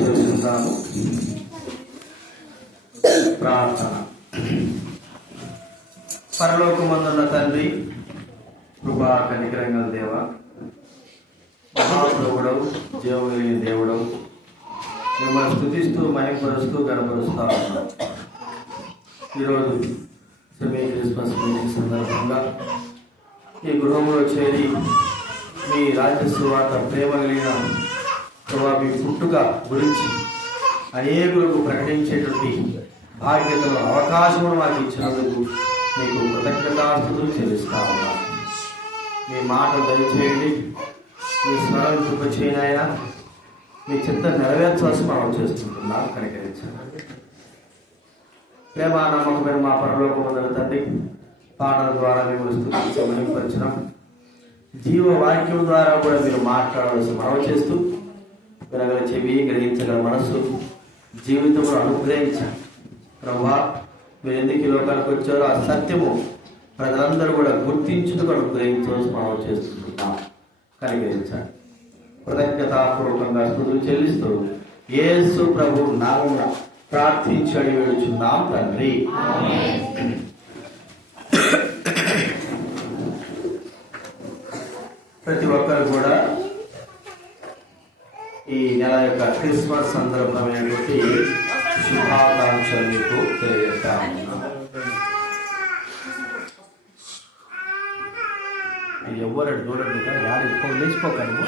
చేసుకుంటాము. ప్రార్థన. పరలోకమందున్న తండ్రి, కృపా కనికరంగల దేవ, మహాప్రభుడవు, జీవగలిగిన దేవుడవు, మిమ్మల్ని స్తుతిస్తూ మహిమపరుస్తూ గణపరుస్తా ఉన్నాం. ఈరోజు సెమీ క్రిస్మస్ మీటింగ్ సందర్భంగా ఈ గృహంలో చేరి మీ రాజ్య సువార్త ప్రేమ కలిగిన మీ పుట్టుక గురించి అనేకులకు ప్రకటించేటువంటి బాధ్యతలు అవకాశమును మాకు ఇచ్చినందుకు మీకు కృతజ్ఞతాస్తుతులు చెల్లిస్తా ఉన్నాను. మీ మాటలు దయచేయండి, మీ స్మరణ కృప చేయనాయన, మీ చిత్త నెరవేర్చాల్సి మనం చేస్తుంటున్నాం. కనికరించండి. ప్రేమ నమ్మకమైన మా పరలోకమందున తండ్రి, పాటల ద్వారా మిమ్మల్ని స్తుతించి మహిమపరచడం, జీవవాక్యం ద్వారా కూడా మీరు మాట్లాడవలసి మనవి చేస్తూ, వినగల చెవి, గ్రహించగల మనస్సు, జీవితంలో అనుగ్రహించండి. ప్రభువా, మీరు ఎందుకు ఈ లోకానికి వచ్చారో ఆ సత్యము ప్రజలందరూ కూడా గుర్తించుటకు అనుగ్రహించవలసి మనవి చేస్తున్నాం. కనికరించండి. కృతజ్ఞతాపూర్వకంగా స్తుతులు చెల్లిస్తూ యేసు ప్రభు నామమున ప్రార్థించి అడిగి వేడుచున్నాం తండ్రి. ప్రతి ఒక్కరు కూడా ఈ నెల యొక్క క్రిస్మస్ సందర్భమైనటువంటి శుభాకాంక్షలు మీకు తెలియజేస్తా ఉన్నాం. ఎవరు చూడండి, లేచిపోకండి,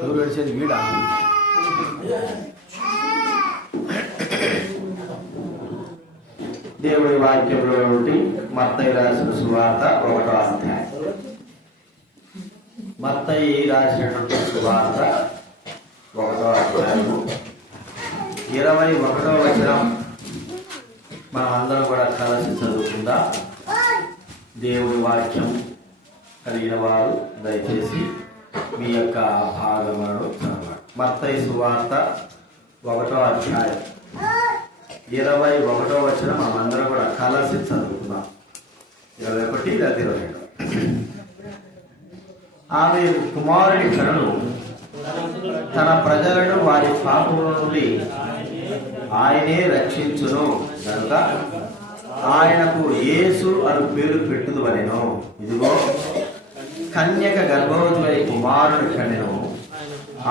ఎవరు నడిచేది వీడా. దేవుడి వాక్యంలో నుండి మత్తయి రాసిన సువార్త 1వ అధ్యాయం. మత్తయి రాసినటువంటి సువార్త 1వ అధ్యాయము 21వ వచనం మనం అందరం కూడా కలిసి చదువుకుందా. దేవుడి వాక్యం కలిగిన వారు దయచేసి మీ యొక్క భాగములను చదవండి. మత్తయి సువార్త 1వ అధ్యాయం 21వ వచనం మనం అందరం కూడా కలిసి చదువుకుందాం. 21 లేదా 22. ఆమె కుమారుడి కరుణను తన ప్రజలను వారి పాపముల నుండి ఆయనే రక్షించును కనుక ఆయనకు యేసు అని పేరు పెట్టుదువలెను. ఇదిగో, కన్యక గర్భవతి కుమారుడి కన్యను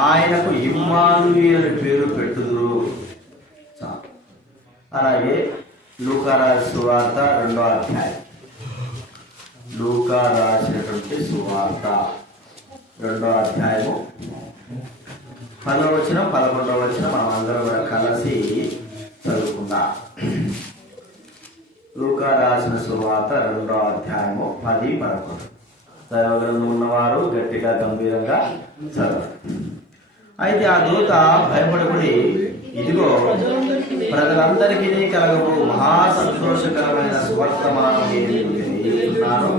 ఆయనకు ఇమ్మానుయేలు పేరు పెట్టుదురు. అలాగే లూకా రాసిన సువార్త 2వ అధ్యాయం. లూకా రాసినటువంటి సువార్త 2వ అధ్యాయము 10వ వచనం 11వ వచనం మనం అందరం కూడా కలిసి చదువుకుందాం. లూకా రాసిన సువార్త 2వ అధ్యాయము 10, 11. దైవగ్రంథం ఉన్నవారు గట్టిగా గంభీరంగా చదవండి. అయితే ఆ దూత భయపడకుడి, ఇదిగో ప్రజలందరికీ కలగబో మహా సంతోషకరమైన సువర్తమానం తెలియజేస్తున్నాను.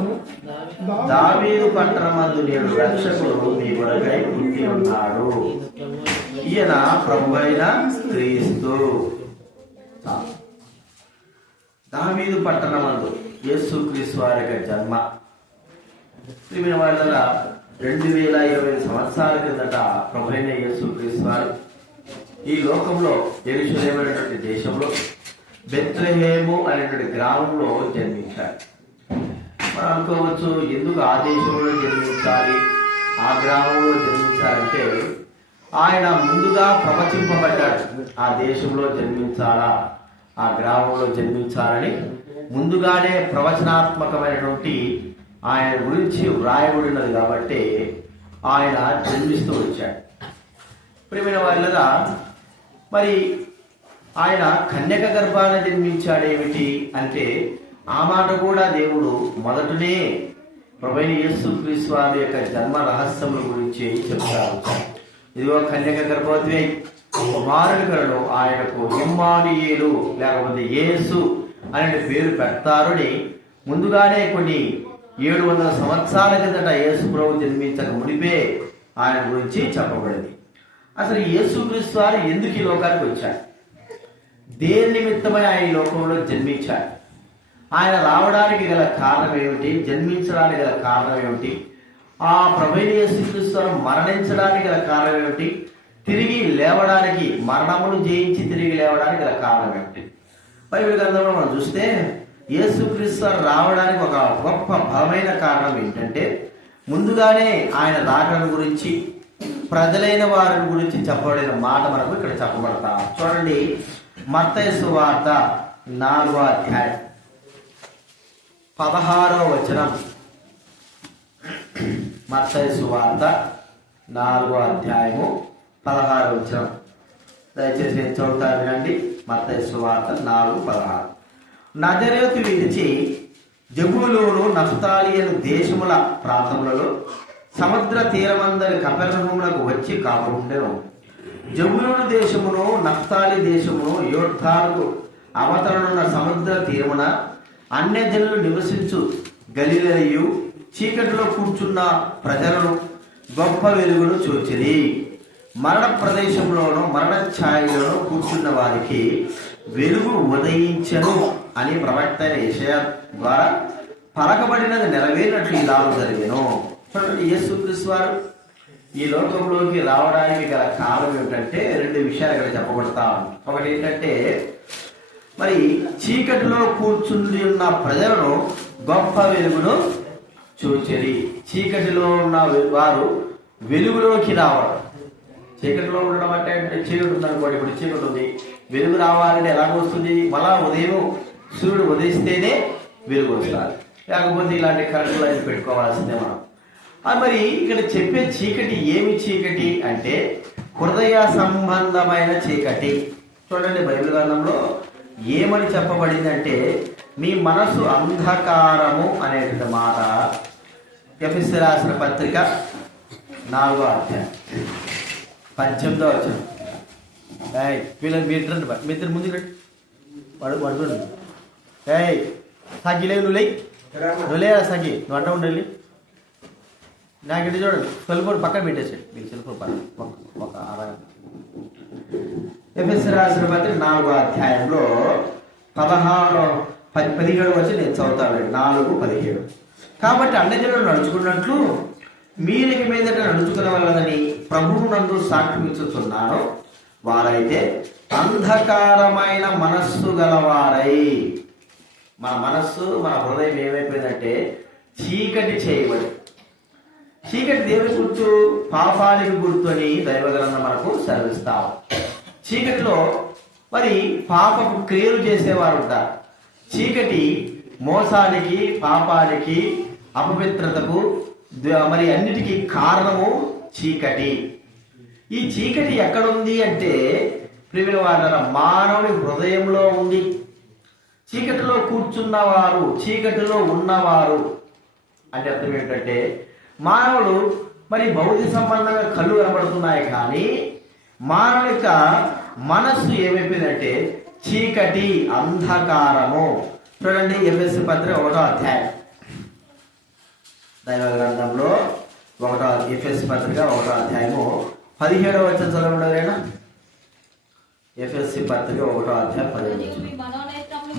దావీదు పట్టణమందు నేడు రక్షకుడు మీ కొరకై పుట్టి ఉన్నాడు. ఈయన ప్రభువైన క్రీస్తు. దావీదు పట్టణమందు యేసుక్రీస్తు వారి యొక్క జన్మ ప్రియమైన వాళ్ళ 2020 సంవత్సరాల కిందట ప్రభువైన యేసుక్రీస్తు వారు ఈ లోకంలో యెరూషలేము అనేటువంటి దేశంలో బెత్లెహేము అనేటువంటి గ్రామంలో జన్మించారు. మనం అనుకోవచ్చు, ఎందుకు ఆ దేశంలో జన్మించాలి, ఆ గ్రామంలో జన్మించాలంటే ఆయన ముందుగా ప్రవచింపబడ్డాడు. ఆ దేశంలో జన్మించాలా, ఆ గ్రామంలో జన్మించాలని ముందుగానే ప్రవచనాత్మకమైనటువంటి ఆయన గురించి వ్రాయబడినది కాబట్టి ఆయన జన్మిస్తూ వచ్చాడు. ప్రియమైన వాళ్ళ మరి ఆయన కన్యక గర్భాన జన్మించాడేమిటి అంటే ఆ మాట కూడా దేవుడు మొదటనే ప్రభువైన యేసుక్రీస్తు వారి యొక్క జన్మ రహస్యముల గురించి చెప్తారు. ఇదిగో కన్యక గర్భవతి కుమారుని కలను ఆయనకు ఇమ్మానుయేలు లేకపోతే యేసు అనే పేరు పెడతారని ముందుగానే కొన్ని 700 సంవత్సరాల కిందట యేసు ప్రభు జన్మించక మునిపే ఆయన గురించి చెప్పబడింది. అసలు యేసుక్రీస్తు వారు ఎందుకు ఈ లోకానికి వచ్చాడు, దేని నిమిత్తమై ఆయన ఈ లోకంలో జన్మించాడు, ఆయన రావడానికి గల కారణం ఏమిటి, జన్మించడానికి గల కారణం ఏమిటి, ఆ ప్రభువైన యేసుక్రీస్తు వారు మరణించడానికి గల కారణం ఏమిటి, తిరిగి లేవడానికి, మరణమును జయించి తిరిగి లేవడానికి గల కారణం ఏమిటి? బైబిల్ గ్రంథంలో మనం చూస్తే యేసుక్రీస్తు రావడానికి ఒక గొప్ప బలమైన కారణం ఏంటంటే, ముందుగానే ఆయన రాకను గురించి, ప్రజలైన వారిని గురించి చెప్పబడిన మాట మనకు ఇక్కడ చెప్పబడతా. చూడండి, మత్తయి సువార్త 4వ అధ్యాయం 16వ వచనం. మత్తయి సువార్త 4వ అధ్యాయము 16వ వచనం. దయచేసి నేను చదువుతాను వినండి. మత్తయి సువార్త 4:16. నజరేతు విడిచి జబూలూను నఫ్తాలి అను దేశముల ప్రాంతములలో సముద్ర తీరమందరి కపెర్నహూమునకు వచ్చి కాపురుండెను. జబూలూను దేశమును నఫ్తాలి దేశమును యోర్దానుకు అవతలనున్న సముద్ర తీరమున అన్యజనులు నివసించు గలిలయు చీకటిలో కూర్చున్న ప్రజలను గొప్ప వెలుగును చూచిరి. మరణ ప్రదేశంలోనూ మరణ ఛాయలోనూ కూర్చున్న వారికి వెలుగు ఉదయించను అని ప్రవక్త యెషయా ద్వారా పలకబడినది నెరవేరినట్లు ఇలాగ జరిగెను. చూడండి, యేసుక్రీస్తు వారు ఈ లోకంలోకి రావడానికి గల కారణం ఏమిటంటే 2 విషయాలు ఇక్కడ చెప్పబడతా. ఒకటి ఏంటంటే, మరి చీకటిలో కూర్చుని ఉన్న ప్రజలను గొప్ప వెలుగును చూచెరి. చీకటిలో ఉన్న వారు వెలుగులోకి రావడం. చీకటిలో ఉండడం అంటే చీకటి ఉందనుకోండి, ఇప్పుడు చీకటి ఉంది, వెలుగు రావాలంటే ఎలాగ వస్తుంది? మళ్ళా ఉదయం సూర్యుడు ఉదయిస్తేనే వెలుగు వస్తారు, లేకపోతే ఇలాంటి కరెంటు లైన్ పెట్టుకోవాల్సిందే మనం. మరి ఇక్కడ చెప్పే చీకటి ఏమి చీకటి అంటే హృదయ సంబంధమైన చీకటి. చూడండి, బైబిల్ గ్రంథంలో ఏమని చెప్పబడిందంటే, మీ మనసు అంధకారము అనేటువంటి మాట ఎఫెసీయులకు రాసిన పత్రిక 4వ అధ్యాయం 18వ వచనం. వీళ్ళని మీద్దరు ముందు వాడు పడుతుంది. సగ్గి లేవు, నువ్వు లేదా సగ్గి, నువ్వు అంట ఉండాలి. నాకంటే చూడండి, సెల్ ఫోన్ పక్కన పెట్టేసాడు. మీకు సెల్ ఫోన్ ఒక ఎఫెసీయులకు రాసిన పత్రిక 4వ అధ్యాయంలో 17 వచ్చి నేను చదువుతాను. 4:17. కాబట్టి అన్యజనులు నడుచుకున్నట్లు మీరికి మీదట నడుచుకునవలదని ప్రభువునందు సాక్షించుచున్నాను. వారైతే అంధకారమైన మనస్సు గలవారై. మన మనస్సు, మన హృదయం ఏమైపోయిందంటే చీకటి చేయబడి. చీకటి దేవుని గుర్తు, పాపానికి గుర్తు అని దైవగ్రంథం మనకు సెలవిస్తాం. చీకటిలో మరి పాపపు క్రియలు చేసేవారు ఉంటారు. చీకటి మోసానికి, పాపానికి, అపవిత్రతకు, మరి అన్నిటికీ కారణము చీకటి. ఈ చీకటి ఎక్కడుంది అంటే ప్రియమైన వారలారా, మానవుని హృదయంలో ఉంది. చీకటిలో కూర్చున్నవారు, చీకటిలో ఉన్నవారు అంటే అర్థం ఏంటంటే, మానవుడు మరి భౌతిక సంబంధంగా కళ్ళు కనబడుతున్నాయి, కానీ మానవుని యొక్క మనస్సు ఏమైపోయిందంటే చీకటి, అంధకారము. చూడండి, ఎఫెసీ పత్రిక 1వ అధ్యాయం, దైవ గ్రంథంలో ఎఫెసీ పత్రిక 1వ అధ్యాయము 17వ వచనం చదవడమేనా? ఎఫెసీ పత్రిక 1వ అధ్యాయం 17వ వచనం.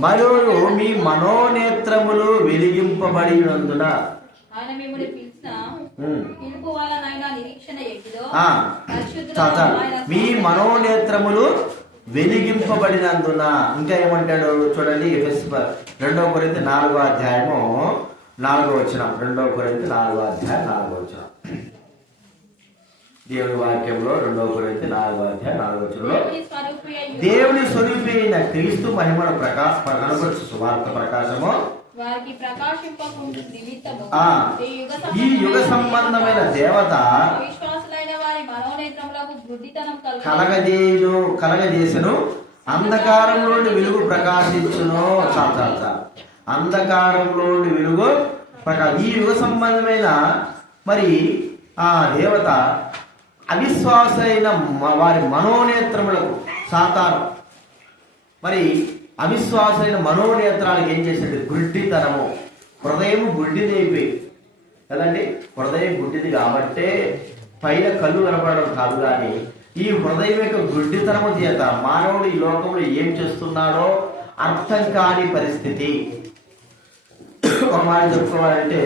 మరియు మీ మనోనేత్రములు వెలిగింపబడినందున మీ మనోనేత్రములు వెలిగింపబడినందున. ఇంకా ఏమంటాడు చూడండి, ఎఫెసీ 2 కొరింథీ 4వ అధ్యాయము 4వ వచనం. 2 కొరింథీ 4వ అధ్యాయం 4వ వచనం. దేవుని వాక్యంలో 2 కొరింథీ 4వ అధ్యాయం 4వ వచనంలో, దేవుని స్వరూపి అయిన క్రీస్తు మహిమను కనబరుచు సువార్త ప్రకాశము ఈ యుగ సంబంధమైన దేవత కలగజేసును, అంధకారంలోని వెలుగు ప్రకాశించును. అంధకారంలోని వెలుగు ఈ యుగ సంబంధమైన మరి ఆ దేవత అవిశ్వాసైన వారి మనోనేత్రములకు, సాతాను మరి అవిశ్వాసైన మనోనేత్రాలకు ఏం చేశాడు? గుడ్డితనము. హృదయం గుడ్డిదైపోయి కదండి. హృదయం గుడ్డిది కాబట్టే పైన కళ్ళు కనపడడం కాదు, కానీ ఈ హృదయం యొక్క గుడ్డితనము చేత మానవుడు ఈ లోకంలో ఏం చేస్తున్నాడో అర్థం కాని పరిస్థితి. ఒక మాట చెప్పుకోవాలంటే,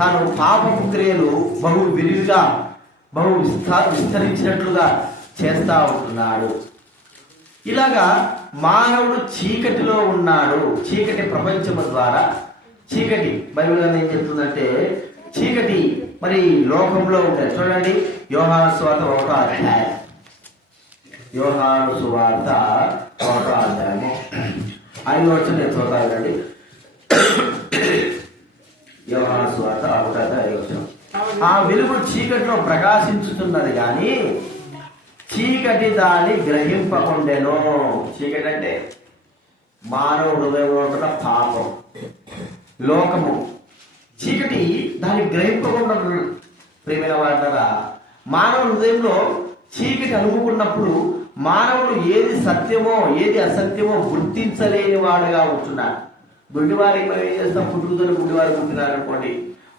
తాను పాపపు క్రియలు బహు విరివిగా, బహు విస్తరించినట్లుగా చేస్తా ఉంటున్నాడు. ఇలాగా మానవుడు చీకటిలో ఉన్నాడు. చీకటి ప్రపంచము ద్వారా చీకటి బైబిల్ ఏం చెప్తుందంటే చీకటి మరి లోకంలో ఉంటాయి. చూడండి, యోహాను సువార్త 1వ అధ్యాయం. యోహాను సువార్త 1వ అధ్యాయము 5వ వచనం నేను చూద్దామండి. యోహాను సువార్త 1వ అధ్యాయం 5వ వచనం. ఆ వెలుగు చీకటిలో ప్రకాశించుతున్నది కానీ చీకటి దాన్ని గ్రహింపకుండెను. చీకటి అంటే మానవ హృదయంలో ఉంటున్న పాపం, లోకము. చీకటి దాన్ని గ్రహింపకుండా ప్రేమైన వాడరా, మానవ హృదయంలో చీకటి అనుకున్నప్పుడు మానవుడు ఏది సత్యమో ఏది అసత్యమో గుర్తించలేని వాడుగా ఉంటున్నాడు. గుడ్డివారికి మనం ఏం చేస్తాం, పుట్టుకతోనే గుడ్డివారు పుట్టినారనుకోండి,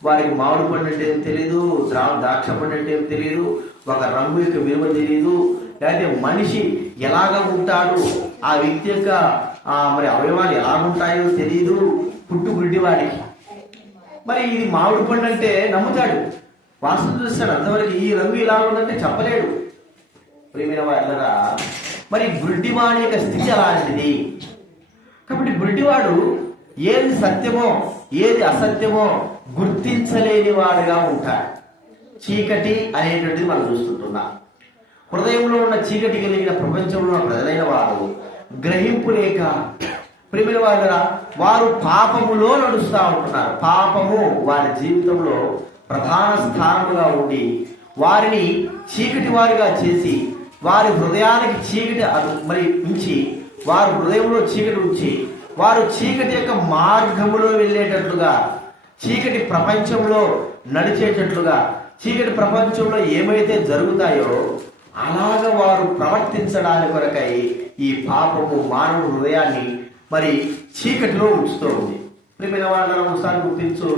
వారికి మామిడి పండు అంటే ఏం తెలియదు, ద్రాక్ష పండు అంటే ఏం తెలియదు, ఒక రంగు యొక్క విలువ తెలియదు, లేకపోతే మనిషి ఎలాగ ఉంటాడు, ఆ వ్యక్తి యొక్క మరి అవయవాలు ఎలా ఉంటాయో తెలియదు పుట్టు గుడ్డివాడికి. మరి ఇది మామిడి పండు అంటే నమ్ముతాడు, వాసన చూస్తాడు, అంతవరకు ఈ రంగు ఇలా ఉందంటే చెప్పలేడు. ప్రియమైన వాళ్ళరా, మరి గుడ్డివాడి యొక్క స్థితి అలాంటిది. కాబట్టి గుడ్డివాడు ఏది సత్యమో ఏది అసత్యమో గుర్తించలేని వాడుగా ఉంటాడు. చీకటి అనేటువంటిది మనం చూస్తుంటున్నాం. హృదయంలో ఉన్న చీకటి కలిగిన ప్రపంచంలో ఉన్న ప్రజలైన వారు గ్రహింపు లేక ప్రియమైన వారుగా వారు పాపములో నడుస్తూ ఉంటున్నారు. పాపము వారి జీవితంలో ప్రధాన స్థానముగా ఉండి వారిని చీకటి వారిగా చేసి వారి హృదయానికి చీకటి మరి ఉంచి వారి హృదయంలో చీకటి ఉంచి వారు చీకటి యొక్క మార్గములో వెళ్ళేటట్లుగా, చీకటి ప్రపంచంలో నడిచేటట్లుగా, చీకటి ప్రపంచంలో ఏమైతే జరుగుతాయో అలాగ వారు ప్రవర్తించడానికి కొరకై ఈ పాపము మానవ హృదయాన్ని మరి చీకటిలో ఉంచుతూ ఉంది. ప్రియమైన వాళ్ళని ఒకసారి గుర్తించు,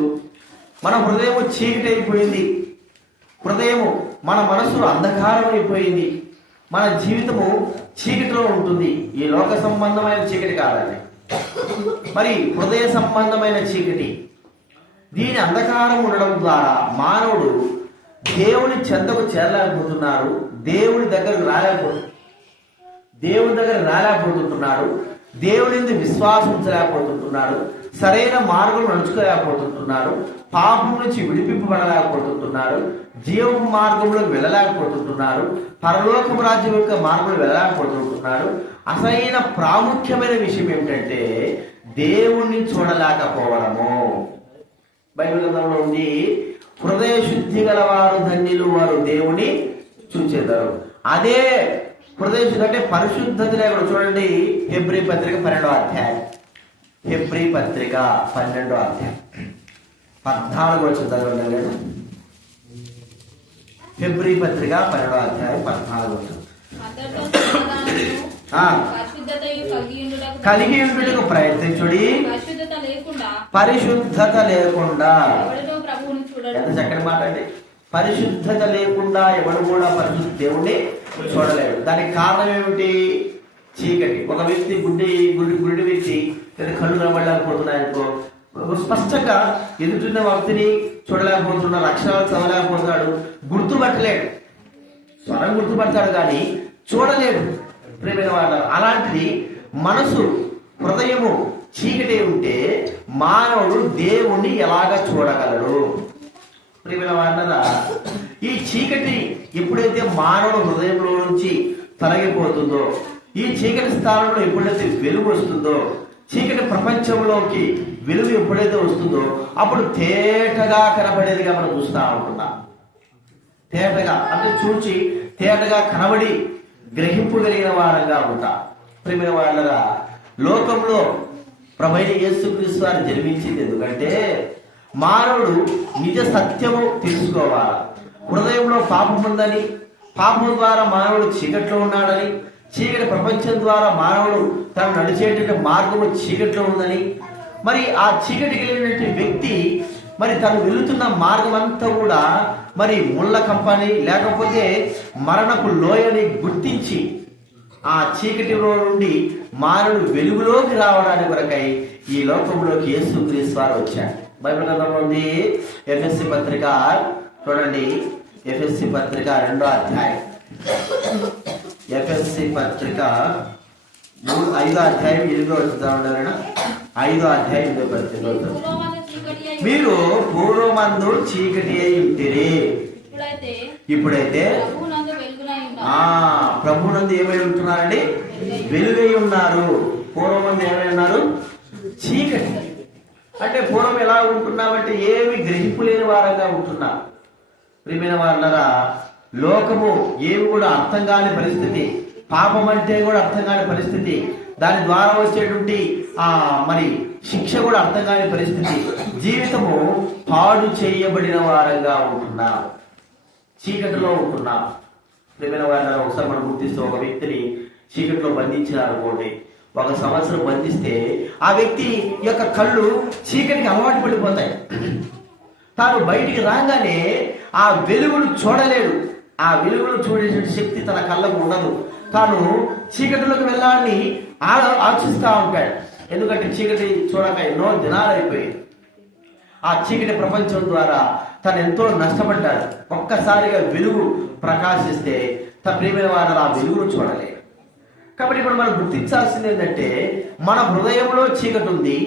మన హృదయము చీకటి అయిపోయింది. హృదయము మన మనసు అంధకారం అయిపోయింది. మన జీవితము చీకటిలో ఉంటుంది. ఈ లోక సంబంధమైన చీకటి కాదండి, మరి హృదయ సంబంధమైన చీకటి. దీని అంధకారం ఉండడం ద్వారా మానవుడు దేవుని చెంతకు చేరలేకపోతున్నారు, దేవుని దగ్గరకు రాలేకపోతున్నాడు, దేవుని విశ్వాసించలేకపోతున్నాడు, సరైన మార్గం నడుచుకోలేకపోతున్నాడు, పాపం నుంచి విడిపింపబడలేకపోతున్నాడు, జీవపు మార్గంలోకి వెళ్ళలేకపోతున్నాడు, పరలోకపు రాజ్యం యొక్క మార్గంలో వెళ్ళలేకపోతున్నాడు. అసలైన ప్రాముఖ్యమైన విషయం ఏమిటంటే దేవుణ్ణి చూడలేకపోవడము. బైబిల్ గ్రంథంలో ఉంది, హృదయ శుద్ధి గల వారు ధన్యులు, వారు దేవుని చూచేదారు. అదే హృదయ శుద్ధి అంటే పరిశుద్ధత లేకుండా. చూడండి, హెబ్రీ పత్రిక 12వ అధ్యాయం, హెబ్రీ పత్రిక 12వ అధ్యాయం 14వ వచనం చదవండి. హెబ్రీ పత్రిక 12వ అధ్యాయం 14వ వచనం. కలిగి ఉండుటకు ప్రయత్నించుడి, పరిశుద్ధత లేకుండా. ఎంత చక్కని మాట అండి. పరిశుద్ధత లేకుండా ఎవడు కూడా పరిశుద్ధ దేవుణ్ణి చూడలేడు. దానికి కారణం ఏమిటి? చీకటి. ఒక వ్యక్తి గుడ్డి వ్యక్తి కళ్ళు కనబడలేకపోతున్నాయనుకో, స్పష్టంగా ఎదుటిన్న వ్యక్తిని చూడలేకపోతున్నాడు, అక్షరాలు చదవలేకపోతున్నాడు, గుర్తుపట్టలేడు. స్వరం గుర్తుపడతాడు కానీ చూడలేడు. ప్రియమైన వాళ్ళ, అలాంటిది మనసు హృదయము చీకటి ఉంటే మానవుడు దేవుణ్ణి ఎలాగ చూడగలడు? ప్రియమైన వాళ్ళ, ఈ చీకటి ఎప్పుడైతే మానవుడు హృదయంలో నుంచి తొలగిపోతుందో, ఈ చీకటి స్థానంలో ఎప్పుడైతే వెలుగు వస్తుందో, చీకటి ప్రపంచంలోకి వెలుగు ఎప్పుడైతే వస్తుందో అప్పుడు తేటగా కనబడేదిగా మనం చూస్తూ ఉంటున్నాం. తేటగా అంటే చూచి తేటగా కనబడి గ్రహింపు కలిగిన వారంగా ఉంటాం. ప్రియమైన వాళ్ళగా, లోకంలో ప్రభువైన యేసుక్రీస్తు వారు జన్మించింది ఎందుకంటే మానవుడు నిజ సత్యము తెలుసుకోవాలి. హృదయంలో పాపం ఉందని, పాపం ద్వారా మానవుడు చీకట్లో ఉన్నాడని, చీకటి ప్రపంచం ద్వారా మానవుడు తను నడిచేటువంటి మార్గము చీకట్లో ఉందని, మరి ఆ చీకటి కలిగినటువంటి వ్యక్తి మరి తను వెళుతున్న మార్గం అంతా కూడా మరి ముళ్ళ కంపని లేకపోతే మరణపు లోయని గుర్తించి ఆ చీకటిలో నుండి మానవుడు వెలుగులోకి రావడానికి కొరకై ఈ లోకంలోకి యేసుక్రీస్తు వారు వచ్చాడు. బైబిల్ గ్రంథంలో ఉంది. ఎఫెసీ పత్రిక చూడండి, ఎఫెసీ పత్రిక 2వ అధ్యాయం ఎఫ్ఎస్సి పత్రిక 5వ అధ్యాయం 8వ వచనం. 5వ అధ్యాయం 8వ వచనం. మీరు పూర్వమందు చీకటి అయి ఉంటిరి, ఇప్పుడైతే ప్రభునందు ఏమై ఉంటున్నారండి? వెలుగై ఉన్నారు. పూర్వమందు ఏమై ఉన్నారు? చీకటి. అంటే పూర్వం ఎలా ఉంటున్నామంటే ఏమి గ్రహింపు లేని వారంగా ఉంటున్నాం. ప్రియమైన వారులారా, లోకము ఏమి కూడా అర్థం కాని పరిస్థితి, పాపం అంటే కూడా అర్థం కాని పరిస్థితి, దాని ద్వారా వచ్చేటువంటి మరి శిక్ష కూడా అర్థం కాని పరిస్థితి, జీవితము పాడు చేయబడిన వారంగా ఉంటున్నాం, చీకటిలో ఉంటున్నాం. ప్రియమైన వారులారా, ఒకసారి మనం గుర్తిస్తే ఒక వ్యక్తిని చీకటిలో బంధించారనుకోండి, 1 సంవత్సరం బంధిస్తే ఆ వ్యక్తి యొక్క కళ్ళు చీకటికి అలవాటు పడిపోతాయి. తాను బయటికి రాగానే ఆ వెలుగును చూడలేడు, ఆ వెలుగును చూడే శక్తి తన కళ్ళకు ఉండదు. తాను చీకటిలోకి వెళ్ళాలని ఆలోచిస్తూ ఉంటాడు. ఎందుకంటే చీకటి చూడక ఎన్నో దినాలు అయిపోయాయి. ఆ చీకటి ప్రపంచం ద్వారా తను ఎంతో నష్టపడ్డాడు. ఒక్కసారిగా వెలుగు ప్రకాశిస్తే తన ప్రియమైన వారు ఆ వెలుగును చూడలేడు. కాబట్టి ఇప్పుడు మనం గుర్తించాల్సింది ఏంటంటే, మన హృదయంలో చీకటి ఉంది.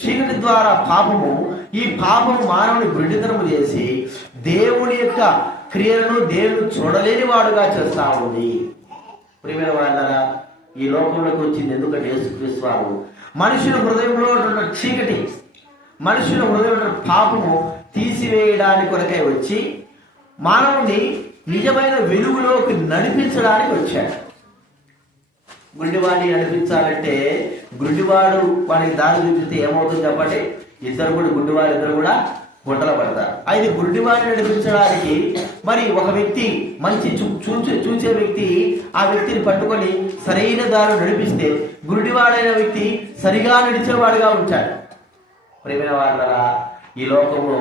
చీకటి ద్వారా పాపము, ఈ పాపము మానవుని గుడ్డితనము చేసి దేవుని యొక్క క్రియలను దేవుడు చూడలేని వాడుగా చేస్తా ఉంది. ప్రియమైన వారులారా, ఈ లోకంలోకి వచ్చింది ఎందుకంటే యేసుక్రీస్తు వారు మనుషుల హృదయంలో ఉన్న చీకటి, మనుషుల హృదయంలో పాపము తీసివేయడానికి కొరకై వచ్చి మానవుని నిజమైన వెలుగులోకి నడిపించడానికి వచ్చాడు. గుడ్డివాడిని నడిపించాలంటే గుడ్డివాడు వాడికి దారి చూపిస్తే ఏమవుతుంది చెప్పండి? గుడ్డివారు ఇద్దరు కూడా గుంటలు పడతారు. అయితే గుడ్డివాడిని నడిపించడానికి మరి ఒక వ్యక్తి మంచి చూసే వ్యక్తి ఆ వ్యక్తిని పట్టుకొని సరైన దారి నడిపిస్తే గుడ్డివాడైన వ్యక్తి సరిగా నడిచేవాడుగా ఉంటాడు. ప్రియమైన వారులారా, ఈ లోకంలో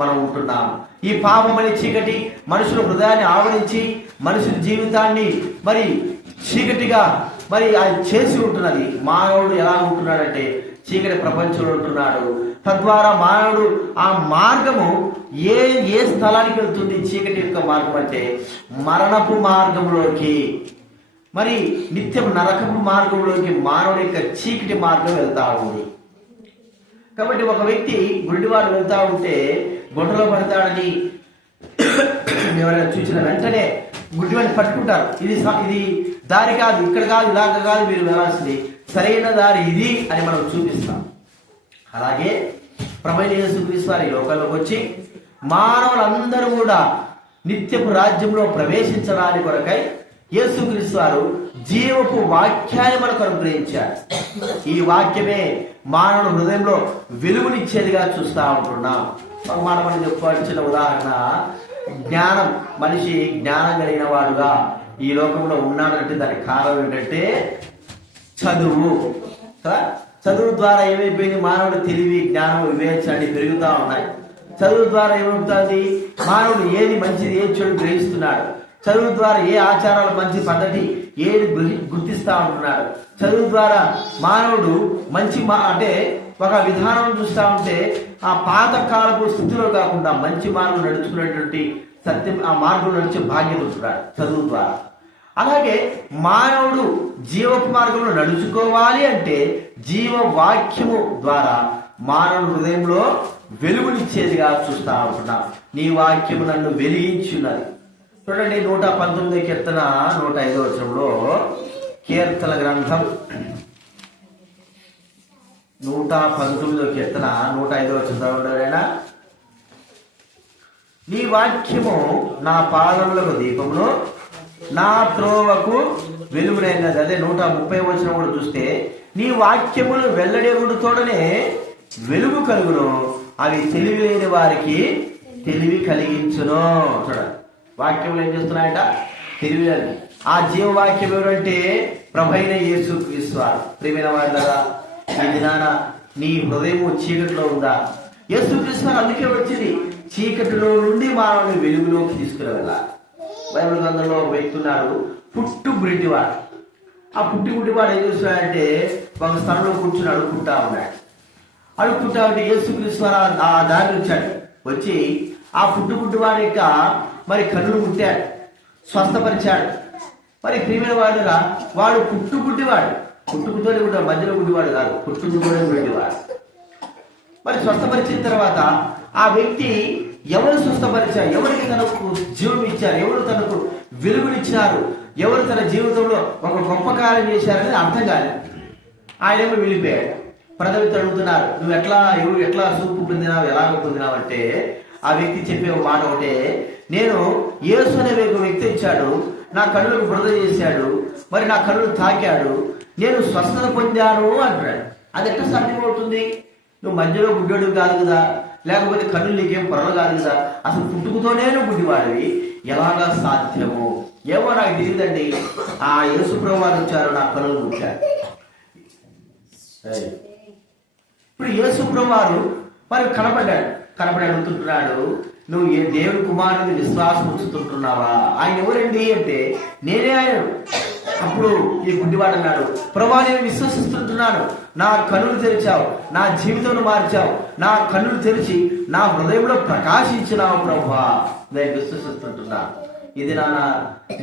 మనం ఉంటున్నాం. ఈ పాపం అనే చీకటి మనుషుల హృదయాన్ని ఆవరించి మనుషుల జీవితాన్ని మరి చీకటిగా మరి అది చేసి ఉంటున్నది. మానవుడు ఎలా ఉంటున్నాడంటే చీకటి ప్రపంచంలో ఉంటున్నాడు. తద్వారా మానవుడు ఆ మార్గము ఏ స్థలానికి వెళ్తుంది? చీకటి యొక్క మార్గం అంటే మరణపు మార్గంలోకి, మరి నిత్యం నరకపు మార్గంలోకి మానవుడి యొక్క చీకటి మార్గం వెళ్తా ఉంది. కాబట్టి ఒక వ్యక్తి గుడ్డివాడు వెళ్తా ఉంటే గుంటలో పడతాడని ఎవరైనా చూసిన వెంటనే గుడ్డివాడిని పట్టుకుంటారు. ఇది దారి కాదు, ఇక్కడ కాదు, ఇలాగ కాదు, మీరు వెళ్ళాల్సింది సరైన దారి ఇది అని మనం చూపిస్తాం. అలాగే ప్రభువైన యేసుక్రీస్తు వారు ఈ లోకంలోకి వచ్చి మానవులందరూ కూడా నిత్యపు రాజ్యంలో ప్రవేశించడానికి కొరకై యేసుక్రీస్తు వారు జీవపు వాక్యాన్ని మనకు అనుగ్రహించారు. ఈ వాక్యమే మానవుల హృదయంలో వెలుగునిచ్చేదిగా చూస్తూ ఉంటున్నాం. మనం చెప్పుకోవాల్సిన ఉదాహరణ, జ్ఞానం. మనిషి జ్ఞానం కలిగిన వాడుగా ఈ లోకంలో ఉన్నాడంటే దానికి కారణం ఏంటంటే చదువు. చదువు ద్వారా ఏమైపోయింది? మానవుడు తెలివి, జ్ఞానం, వివేచన పెరుగుతూ ఉన్నాయి. చదువు ద్వారా ఏమవుతుంది? మానవుడు ఏది మంచిది, ఏది చెడు గ్రహిస్తున్నాడు. చదువు ద్వారా ఏ ఆచారాలు మంచి పద్ధతి ఏది గుర్తిస్తా ఉంటున్నాడు. చదువు ద్వారా మానవుడు మంచి అంటే ఒక విధానం చూస్తూ ఉంటే ఆ పాత కాలపు స్థితిలో కాకుండా మంచి మార్గం నడుచుకునేటువంటి సత్యం, ఆ మార్గం నడిచే భాగ్యం ఉంటున్నాడు చదువు ద్వారా. అలాగే మానవుడు జీవపు మార్గంలో నడుచుకోవాలి అంటే జీవవాక్యము ద్వారా మానవుడు హృదయంలో వెలుగునిచ్చేదిగా చూస్తా ఉంటున్నాం. నీ వాక్యము నన్ను వెలిగించున్నది. చూడండి, 119 కీర్తన 105వ వచనంలో, కీర్తన గ్రంథం 119వ కీర్తన 105వ వచనం, నీ వాక్యము నా పాదములకు దీపమును నా త్రోవకు వెలుగునైనది. అదే 130వ వచనం కూడా చూస్తే, నీ వాక్యములు వెల్లడేగుడుతోడనే వెలుగు కలుగును, అవి తెలివి లేని వారికి తెలివి కలిగించును. చూడండి, వాక్యములు ఏం చేస్తున్నాయట? తెలివి. ఆ జీవవాక్యం ఎవరంటే ప్రభువైన యేసుక్రీస్తు వారు. ప్రియమైన వారులారా, ఈ దినాన నీ హృదయము చీకటిలో ఉందా? యేసుక్రీస్తు వారు అందుకే వచ్చింది, చీకటిలో నుండి మానవుని వెలుగులోకి తీసుకుని వెళ్ళాలి. బైబిల్ గ్రంథంలో ఒక వ్యక్తి ఉన్నాడు, పుట్టు గుడ్డివాడు. ఆ పుట్టి గుడ్డివాడు ఏం చేస్తున్నాడంటే ఒక స్థలంలో కూర్చుని అడుక్కుంటా ఉన్నాడు. అడుక్కుంటా ఉంటే యేసుక్రీస్తు వారు ఆ దారి వచ్చాడు. వచ్చి ఆ పుట్టు గుడ్డివాడి యొక్క మరి కన్నులు ముట్టాడు, స్వస్థపరిచాడు. మరి ప్రియమైన వాడుగా వాడు పుట్టుతోనే కూడా మధ్యలో గుడ్డివాడు కాదు, పుట్టుకుతోనే గుడ్డివాడు. మరి స్వస్థపరిచిన తర్వాత ఆ వ్యక్తి ఎవరు స్వస్థపరిచారు, ఎవరికి తనకు జీవం ఇచ్చారు, ఎవరు తనకు వెలుగునిచ్చినారు, ఎవరు తన జీవితంలో ఒక గొప్ప కార్యం చేశారనేది అర్థం కాలేదు. ఆయనేమో వెళ్ళిపోయాడు. ప్రజలు అడుగుతున్నారు, నువ్వు ఎట్లా సూపు పొందినావు, ఎలాగ పొందినావు అంటే ఆ వ్యక్తి చెప్పే ఒక మాట ఒకటే, నేను యేసు అనే ఒక వ్యక్తి ఇచ్చాడు, నా కన్నులకు బురద చేశాడు, మరి నా కన్నులు తాకాడు, నేను స్వస్థత పొందాను అంటున్నాడు. అది ఎట్లా సాధ్యమవుతుంది? నువ్వు మధ్యలో గుడ్డోడు కాదు కదా, లేకపోతే కన్నులు నీకేం పొరలు కాదు కదా, అసలు పుట్టుకతోనే గుడ్డివాడివి, ఎలాగా సాధ్యము? ఏమో నాకు తెలియదండి, ఆ యేసు ప్రభువు వారు వచ్చారు, నా కన్నులు ముట్టారు. ఇప్పుడు యేసు ప్రభువు వారు మరి కనపడి అడుగుతుంటున్నాడు, నువ్వు ఏ దేవుని కుమారుని విశ్వాసం ఉంచుతుంటున్నావా? ఆయన ఎవరండి అంటే నేనే ఆయన. అప్పుడు ఈ గుడ్డివాడు అన్నాడు, ప్రభువా నేను విశ్వసిస్తుంటున్నాను, నా కన్నులు తెరిచావు, నా జీవితంలో మార్చావు, నా కన్నులు తెరిచి నా హృదయంలో ప్రకాశించినావు ప్రభువా, నేను విశ్వసిస్తుంటున్నా. ఇది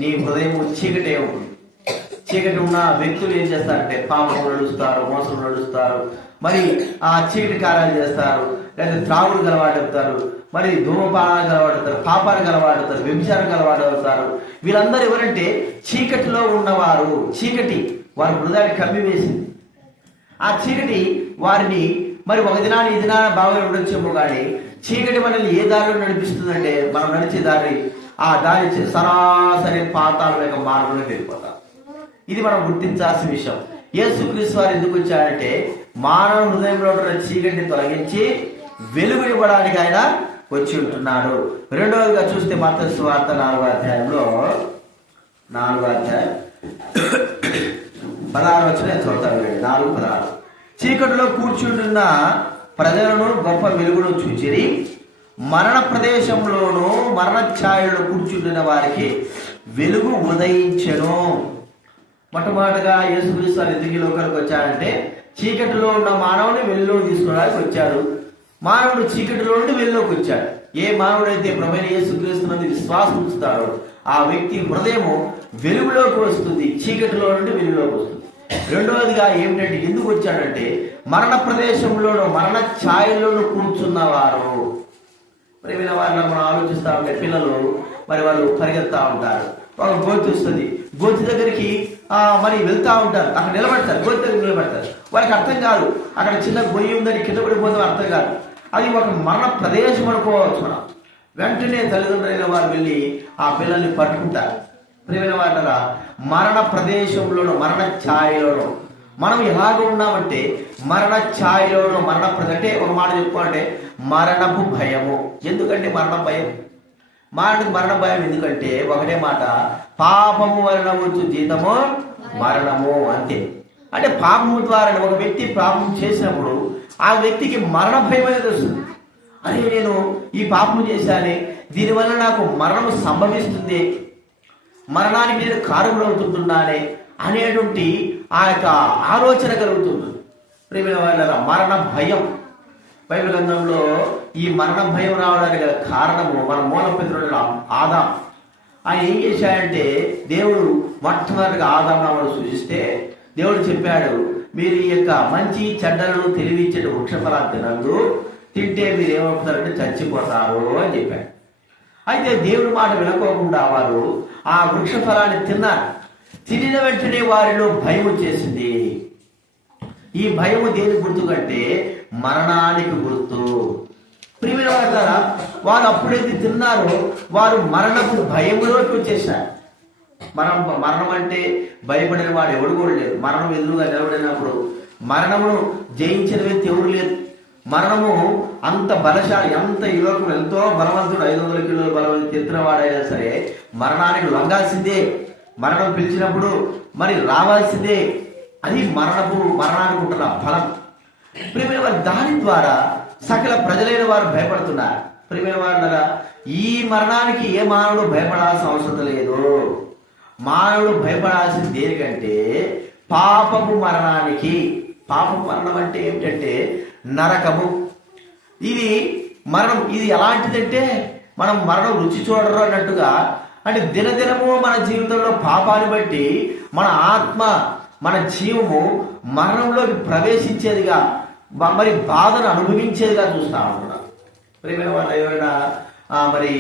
నీ హృదయం చీకటే ఉంటుంది. చీకటి ఉన్న వ్యక్తులు ఏం చేస్తారంటే పాపం నడుస్తారు, మోసం నడుస్తారు, మరి ఆ చీకటి కార్యాలు చేస్తారు, లేదా త్రాగుడు గలవాడవుతారు, మరి ధూమపానాలు గలవాడవుతారు, పాపాలు గలవాడవుతారు, వ్యభిచారం గలవాడవుతారు. వీళ్ళందరూ ఎవరంటే చీకటిలో ఉన్నవారు. చీకటి వారి హృదయాన్ని కమ్మివేసింది. ఆ చీకటి వారిని మరి ఒక దినాన్ని ఈ దినాన్ని బాగా ఉండొచ్చేమో కానీ చీకటి మనల్ని ఏ దారిలో నడిపిస్తుందంటే మనం నడిచే దారి ఆ దారి సరాసరి పాతాళం యొక్క మార్గంలో వెళ్ళిపోతాం. ఇది మనం గుర్తించాల్సిన విషయం. యేసుక్రీస్తు వారు ఎందుకు వచ్చారంటే మానవ హృదయంలో ఉన్న చీకటిని తొలగించి వెలుగునివ్వడానికి ఆయన వచ్చి ఉంటున్నాడు. రెండవదిగా చూస్తే మత్తయి సువార్త 4వ అధ్యాయంలో 16 వచ్చిన చదువుతాను. 4:16 చీకటిలో కూర్చుంటున్న ప్రజలను గొప్ప వెలుగును చూచిరి, మరణ ప్రదేశంలోనూ మరణ ఛాయలో కూర్చుంటున్న వారికి వెలుగు ఉదయించెను. మొట్టమొదటిగా యేసుక్రీస్తు వారు ఎందుకు లోకానికి వచ్చాడంటే చీకటిలో ఉన్న మానవుని వెలుగులోకి తీసుకోవడానికి వచ్చాడు. మానవుడు చీకటిలో నుండి వెలుగులోకి వచ్చాడు. ఏ మానవుడైతే ప్రభువైన యేసుక్రీస్తు నందు విశ్వాసం ఉంచుతాడో ఆ వ్యక్తి హృదయము వెలుగులోకి వస్తుంది, చీకటిలో నుండి వెలుగులోకి వస్తుంది. రెండవదిగా ఏమిటంటే ఎందుకు వచ్చాడంటే మరణ ప్రదేశంలోనూ మరణ ఛాయలోనూ కూర్చున్నవారు. ప్రేమైన వారిని మనం ఆలోచిస్తూ ఉంటే పిల్లలు మరి వాళ్ళు పరిగెత్తా ఉంటారు, ఒక గోతి వస్తుంది, గోతి దగ్గరికి మరి వెళ్తా ఉంటారు, అక్కడ నిలబడతారు, గోతి దగ్గర నిలబడతారు. వాళ్ళకి అర్థం కాదు అక్కడ చిన్న గొయ్యి ఉందని కింద పడిపోతే అర్థం కాదు, అది ఒక మరణ ప్రదేశం అనుకోవచ్చు. మనం వెంటనే తల్లిదండ్రులైన వారు వెళ్ళి ఆ పిల్లల్ని పట్టుకుంటారు. ప్రియమైన వాటరా మరణ ప్రదేశంలోనూ మరణ ఛాయలోనూ మనం ఎలాగ ఉన్నామంటే మరణ ఛాయలోనూ అంటే ఒక మాట చెప్పుకోవాలంటే మరణపు భయము. ఎందుకంటే మరణ భయం ఎందుకంటే ఒకటే మాట, పాపము వలన వచ్చు జీతము మరణము. అంతే. అంటే పాపము ద్వారా ఒక వ్యక్తి పాపం చేసినప్పుడు ఆ వ్యక్తికి మరణ భయం అనేది వస్తుంది. అరే నేను ఈ పాపం చేశానే, దీనివల్ల నాకు మరణం సంభవిస్తుంది, మరణానికి నేను కారకుడవుతుంటున్నానే అనేటువంటి ఆ యొక్క ఆలోచన కలుగుతుంది. ప్రియమైన వాళ్ళ మరణ భయం, బైబిల్ గ్రంథంలో ఈ మరణ భయం రావడానికి గల కారణము మన మూల పితరుడు ఆదాం. ఆయన ఏం చేశాడంటే దేవుడు మొట్టమొదటిగా ఆదాంను సూచిస్తే దేవుడు చెప్పాడు, మీరు ఈ యొక్క మంచి చెడ్డలను తెలివించే వృక్షఫలాన్ని తినద్దు, తింటే మీరు ఏమవుతారంటే చచ్చిపోతారు అని చెప్పాడు. అయితే దేవుడి మాట వినుకోకుండా వారు ఆ వృక్ష ఫలాన్ని తిన్నారు. తినిన వెంటనే వారిలో భయం వచ్చేసింది. ఈ భయము దేని గుర్తు కంటే మరణానికి గుర్తు. ప్రియమైన వారు వారు అప్పుడైతే తిన్నారో వారు మరణపు భయములోకి వచ్చేసారు. మరణం అంటే భయపడిన వాడు ఎవడు కూడా లేదు. మరణం ఎదురుగా నిలబడినప్పుడు మరణమును జయించిన వ్యక్తి ఎవరు లేదు. మరణము అంత బలశాలి, ఎంత ఈ లోకం ఎంతో బలవంతుడు, 500 కిలోల బలవంతుడు ఎత్తినవాడైనా సరే మరణానికి లొంగాల్సిందే. మరణం పిలిచినప్పుడు మరి రావాల్సిందే. అది మరణానికి ఉంటున్న ఫలం. ప్రియమైన వారు దాని ద్వారా సకల ప్రజలైన వారు భయపడుతున్నారు. ప్రియమైన వారు ఈ మరణానికి ఏ మానవుడు భయపడాల్సిన అవసరం లేదు. మానవుడు భయపడాల్సింది దేనికంటే పాపపు మరణానికి. పాపపు మరణం అంటే ఏమిటంటే నరకము. ఇది మరణం, ఇది ఎలాంటిదంటే మనం మరణం రుచి చూడరు అన్నట్టుగా అంటే దినదినము మన జీవితంలో పాపాన్ని బట్టి మన ఆత్మ, మన జీవము మరణంలోకి ప్రవేశించేదిగా, మరి బాధను అనుభవించేదిగా చూస్తా ఉంటున్నాం. ప్రియమైన వాళ్ళు ఎవరైనా మరి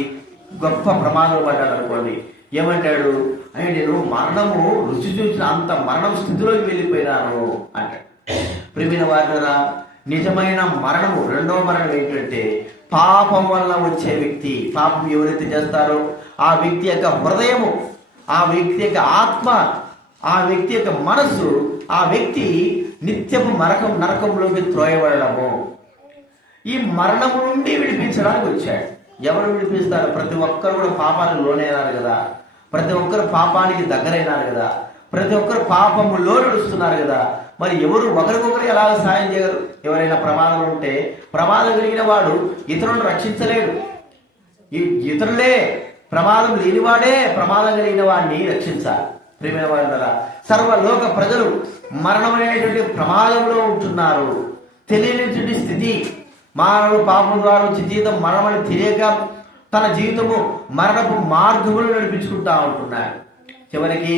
గొప్ప ప్రమాదం పడ్డాడు అనుకోండి, ఏమంటాడు అంటే నేను మరణము రుచి చూసిన అంత మరణం స్థితిలోకి వెళ్ళిపోయినాను అంటాడు. ప్రియమైన వారులారా, నిజమైన మరణము, రెండవ మరణం ఏంటంటే పాపం వల్ల వచ్చే వ్యక్తి. పాపం ఎవరైతే చేస్తారో ఆ వ్యక్తి యొక్క హృదయము, ఆ వ్యక్తి యొక్క ఆత్మ, ఆ వ్యక్తి యొక్క మనస్సు, ఆ వ్యక్తి నిత్యపు నరకంలోకి త్రోయబడము. ఈ మరణము నుండి విడిపించడానికి వచ్చాడు. ఎవరు విడిపిస్తారు? ప్రతి ఒక్కరు కూడా పాపానికి లోనైనారు కదా, ప్రతి ఒక్కరు పాపానికి దగ్గరైనారు కదా, ప్రతి ఒక్కరు పాపములో నడుస్తున్నారు కదా. మరి ఎవరు ఒకరికొకరు ఎలా సాయం చేయగలరు? ఎవరైనా ప్రమాదం ఉంటే ప్రమాదం కలిగిన వాడు ఇతరులను రక్షించలేడు. ఇతరులే ప్రమాదం లేనివాడే ప్రమాదం కలిగిన వాడిని రక్షించాలి. ప్రియమైన వారు, సర్వలోక ప్రజలు మరణం అనేటువంటి ప్రమాదంలో ఉంటున్నారు. తెలియనటువంటి స్థితి. మానవుడు పాపం ద్వారా వచ్చే జీవితం మరణమని తెలియక తన జీవితము మరణపు మార్గములు నడిపించుకుంటా ఉంటున్నాడు. చివరికి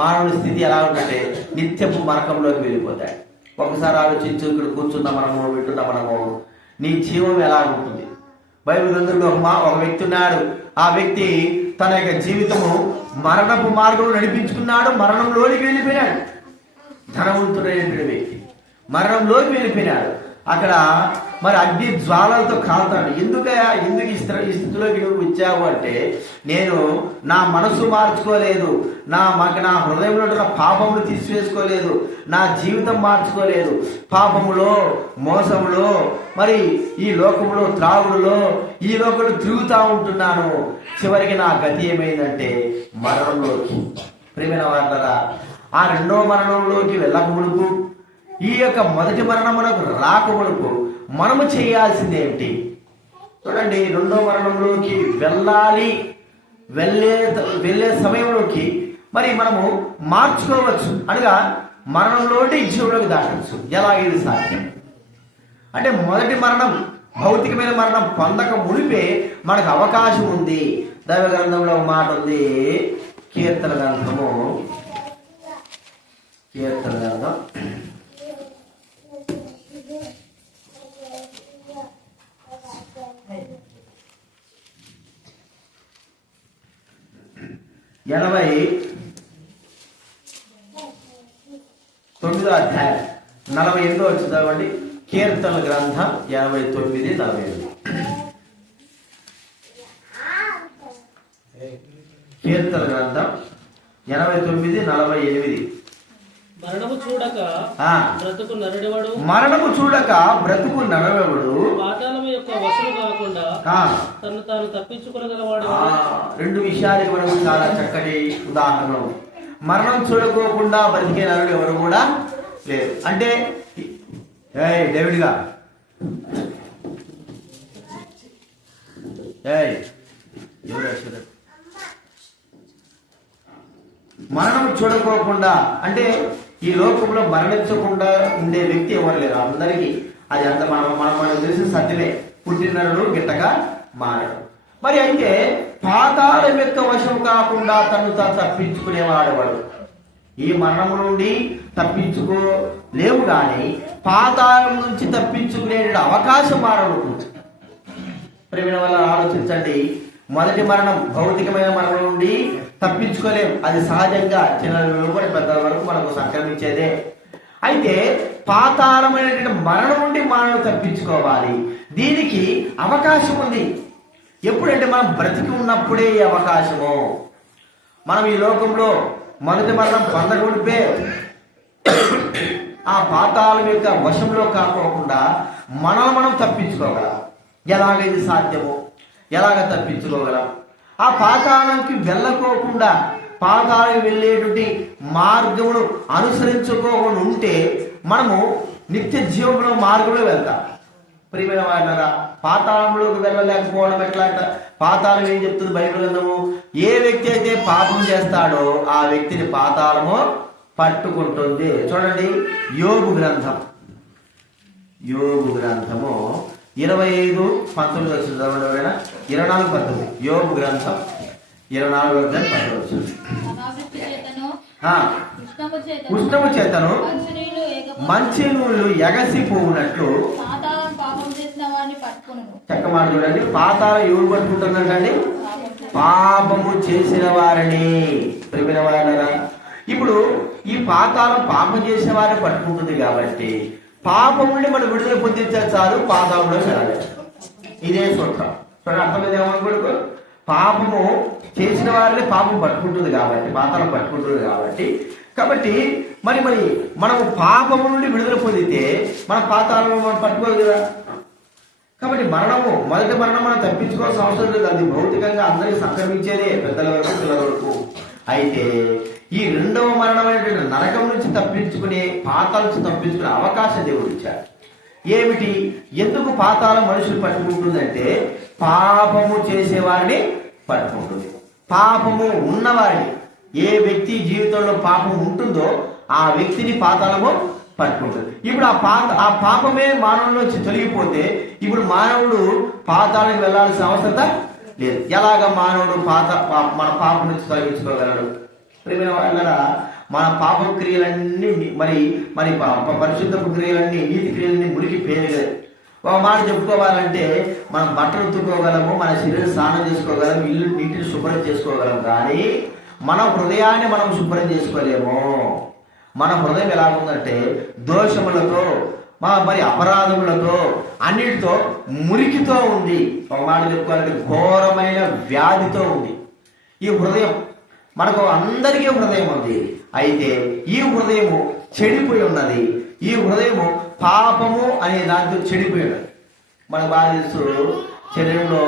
మానవుడి స్థితి ఎలా ఉందంటే నిత్యపు నరకంలోకి వెళ్ళిపోతాడు. ఒకసారి ఆలోచించు, ఇక్కడ కూర్చున్న మనము, వింటున్న మనము, నీ జీవం ఎలా ఉంటుంది? బైబిల్ గ్రంథంలో ఒక వ్యక్తి ఉన్నాడు. ఆ వ్యక్తి తన యొక్క జీవితము మరణపు మార్గం నడిపించుకున్నాడు, మరణంలోకి వెళ్ళిపోయినాడు. ధనవంతుడైనటువంటి వ్యక్తి మరణంలోకి వెళ్ళిపోయినాడు. అక్కడ మరి అగ్ని జ్వాలలతో కాలుతాడు. ఎందుకు ఈ స్థితిలోకి నువ్వు వచ్చావు అంటే, నేను నా మనసు మార్చుకోలేదు, నా హృదయంలో ఉన్న పాపములు తీసివేసుకోలేదు, నా జీవితం మార్చుకోలేదు, పాపములో, మోసములో, మరి ఈ లోకములో, త్రాగుడులో, ఈ లోకంలో తిరుగుతూ ఉంటున్నాను. చివరికి నా గతి ఏమైందంటే మరణంలోకి. ప్రియమైన వారులారా, ఆ రెండో మరణంలోకి వెళ్ళక మునుపు, ఈ యొక్క మొదటి మరణమునకు రాక మునుపు మనము చేయాల్సింది ఏమిటి? చూడండి, రెండో మరణంలోకి వెళ్ళే సమయంలోకి మరి మనము మార్చుకోవచ్చు, అనగా మరణంలోకి జీవులోకి దాటవచ్చు. ఎలా ఇది సాధ్యం అంటే, మొదటి మరణం, భౌతికమైన మరణం పొందక మునిపే మనకు అవకాశం ఉంది. దైవ గ్రంథంలో ఒక మాట ఉంది, కీర్తన గ్రంథం 89వ అధ్యాయం 48వ వచ్చి చదవండి. కీర్తన గ్రంథం 89:48. కీర్తన గ్రంథం 89:48. మరణము చూడక బ్రతుకు నరవెవడు పాతాళము యొక్క వశము కాకుండా తను తాను తప్పించుకోగలవాడు. రెండు విషయాలకి మనకు చాలా చక్కటి ఉదాహరణలు. మరణం చూడకోకుండా బ్రతికే నరుడు ఎవరు కూడా లేరు. అంటే డేవిడ్గా మరణం చూడకోకుండా అంటే ఈ లోకంలో మరణించకుండా ఉండే వ్యక్తి ఎవరు లేరు. అందరికీ అది అంత మనం తెలిసిన సత్యమే. పుట్టినరుడు గిట్టగా మారడు. మరి అయితే పాతాళం యొక్క వశం కాకుండా తను తప్పించుకునేవాడేవాడు. ఈ మరణం నుండి తప్పించుకోలేవు, కానీ పాతాళం నుంచి తప్పించుకునే అవకాశం మానవుడు. ప్రేమ వల్ల ఆలోచించండి. మొదటి మరణం, భౌతికమైన మరణం నుండి తప్పించుకోలేము. అది సహజంగా చిన్న పెద్దల వరకు మనకు సంక్రమించేదే. అయితే పాతాళమైనటువంటి మరణం నుండి మనం తప్పించుకోవాలి. దీనికి అవకాశం ఉంది. ఎప్పుడంటే మనం బ్రతికి ఉన్నప్పుడే ఈ అవకాశము. మనం ఈ లోకంలో మొదటి మరణం పొందగొడిపే ఆ పాతాళం యొక్క వశంలో కాకోకుండా మనం తప్పించుకోగలం. ఎలాగ ఇది సాధ్యము? ఎలాగ తప్పించుకోగలం? ఆ పాతాళానికి వెళ్ళకోకుండా, పాతాళానికి వెళ్ళేటువంటి మార్గమును అనుసరించుకోకుండా ఉంటే మనము నిత్య జీవంలో మార్గంలో వెళ్తాం. ప్రియమైన వారులారా, పాతాళంలోకి వెళ్ళలేకపోవడం ఎట్లా? పాతాళం ఏం చెప్తుంది బైబిల్ గ్రంథము? ఏ వ్యక్తి అయితే పాపం చేస్తాడో ఆ వ్యక్తిని పాతాళము పట్టుకుంటుంది. చూడండి, యోబు గ్రంథము 25:19 చదవండి. 24:19. యోబు గ్రంథం 24వ అధ్యాయం 10వ వచనం. అనాసక్తి చేతను ఆ, ఉష్ణము చేతను మంచినీళ్ళు ఏగ- మంచినీళ్ళు ఎగసిపోవునట్లు పాతాళం పాపం చేసిన వారిని పట్టుకొనును. చక్క మాట చూడండి. పాతాళం ఎవరు పట్టుకుంటుందంటండి? పాపము చేసిన వారిని. ప్రియమైన వారలారా, ఇప్పుడు ఈ పాతాళం పాపం చేసిన వారిని పట్టుకుంటుంది కాబట్టి పాపం నుండి మనం విడుదల పొందించే చాలు పాతాళంలో చేరాలి. ఇదే సూత్రం. అర్థమైందేమో. పాపము చేసిన వారిని పాపం పట్టుకుంటుంది కాబట్టి, పాతాళం పట్టుకుంటుంది కాబట్టి మరి మనము పాపము నుండి విడుదల పొందితే మన పాతాళం మనం పట్టుకోదు కదా. కాబట్టి మొదటి మరణం మనం తప్పించుకోవాల్సిన అవసరం లేదు. అది భౌతికంగా అందరికి సంక్రమించేదే, పెద్దల వరకు పిల్లల వరకు. అయితే ఈ రెండవ మరణం అనేటువంటి నరకం నుంచి తప్పించుకునే, పాతాళం నుంచి తప్పించుకునే అవకాశం దేవుడు ఇచ్చాడు. ఏమిటి? ఎందుకు పాతాళం మనుషులు పట్టుకుంటుందంటే పాపము చేసేవారిని పట్టుకుంటుంది. పాపము ఉన్నవారిని, ఏ వ్యక్తి జీవితంలో పాపం ఉంటుందో ఆ వ్యక్తిని పాతాళము పట్టుకుంటుంది. ఇప్పుడు ఆ పాపమే మానవులోంచి తొలగిపోతే ఇప్పుడు మానవుడు పాతాళానికి వెళ్లాల్సిన అవసరం లేదు. ఎలాగ మానవుడు మన పాపం నుంచి తొలగించుకోగలడు? ప్రియమైన వాళ్ళరా, మన పాప క్రియలన్నీ మరి పరిశుద్ధ క్రియలన్నీ, నీతి క్రియలన్నీ మురికి పేరుగలవు. ఒక మాట చెప్పుకోవాలంటే మనం బట్టలు ఉతుక్కోగలము, మన శరీరం స్నానం చేసుకోగలము, ఇల్లు నీటిని శుభ్రం చేసుకోగలము. కానీ మన హృదయాన్ని మనం శుభ్రం చేసుకోలేము. మన హృదయం ఎలా ఉందంటే దోషములతో, మరి అపరాధములతో, అన్నిటితో, మురికితో ఉంది. ఒక మాట చెప్పుకోవాలంటే ఘోరమైన వ్యాధితో ఉంది ఈ హృదయం. మనకు అందరికీ హృదయం ఉంది. అయితే ఈ హృదయము చెడిపోయి ఉన్నది. ఈ హృదయము పాపము అనే దాంతో చెడిపోయి ఉన్నది. మనకు బాగా తెలుసు, శరీరంలో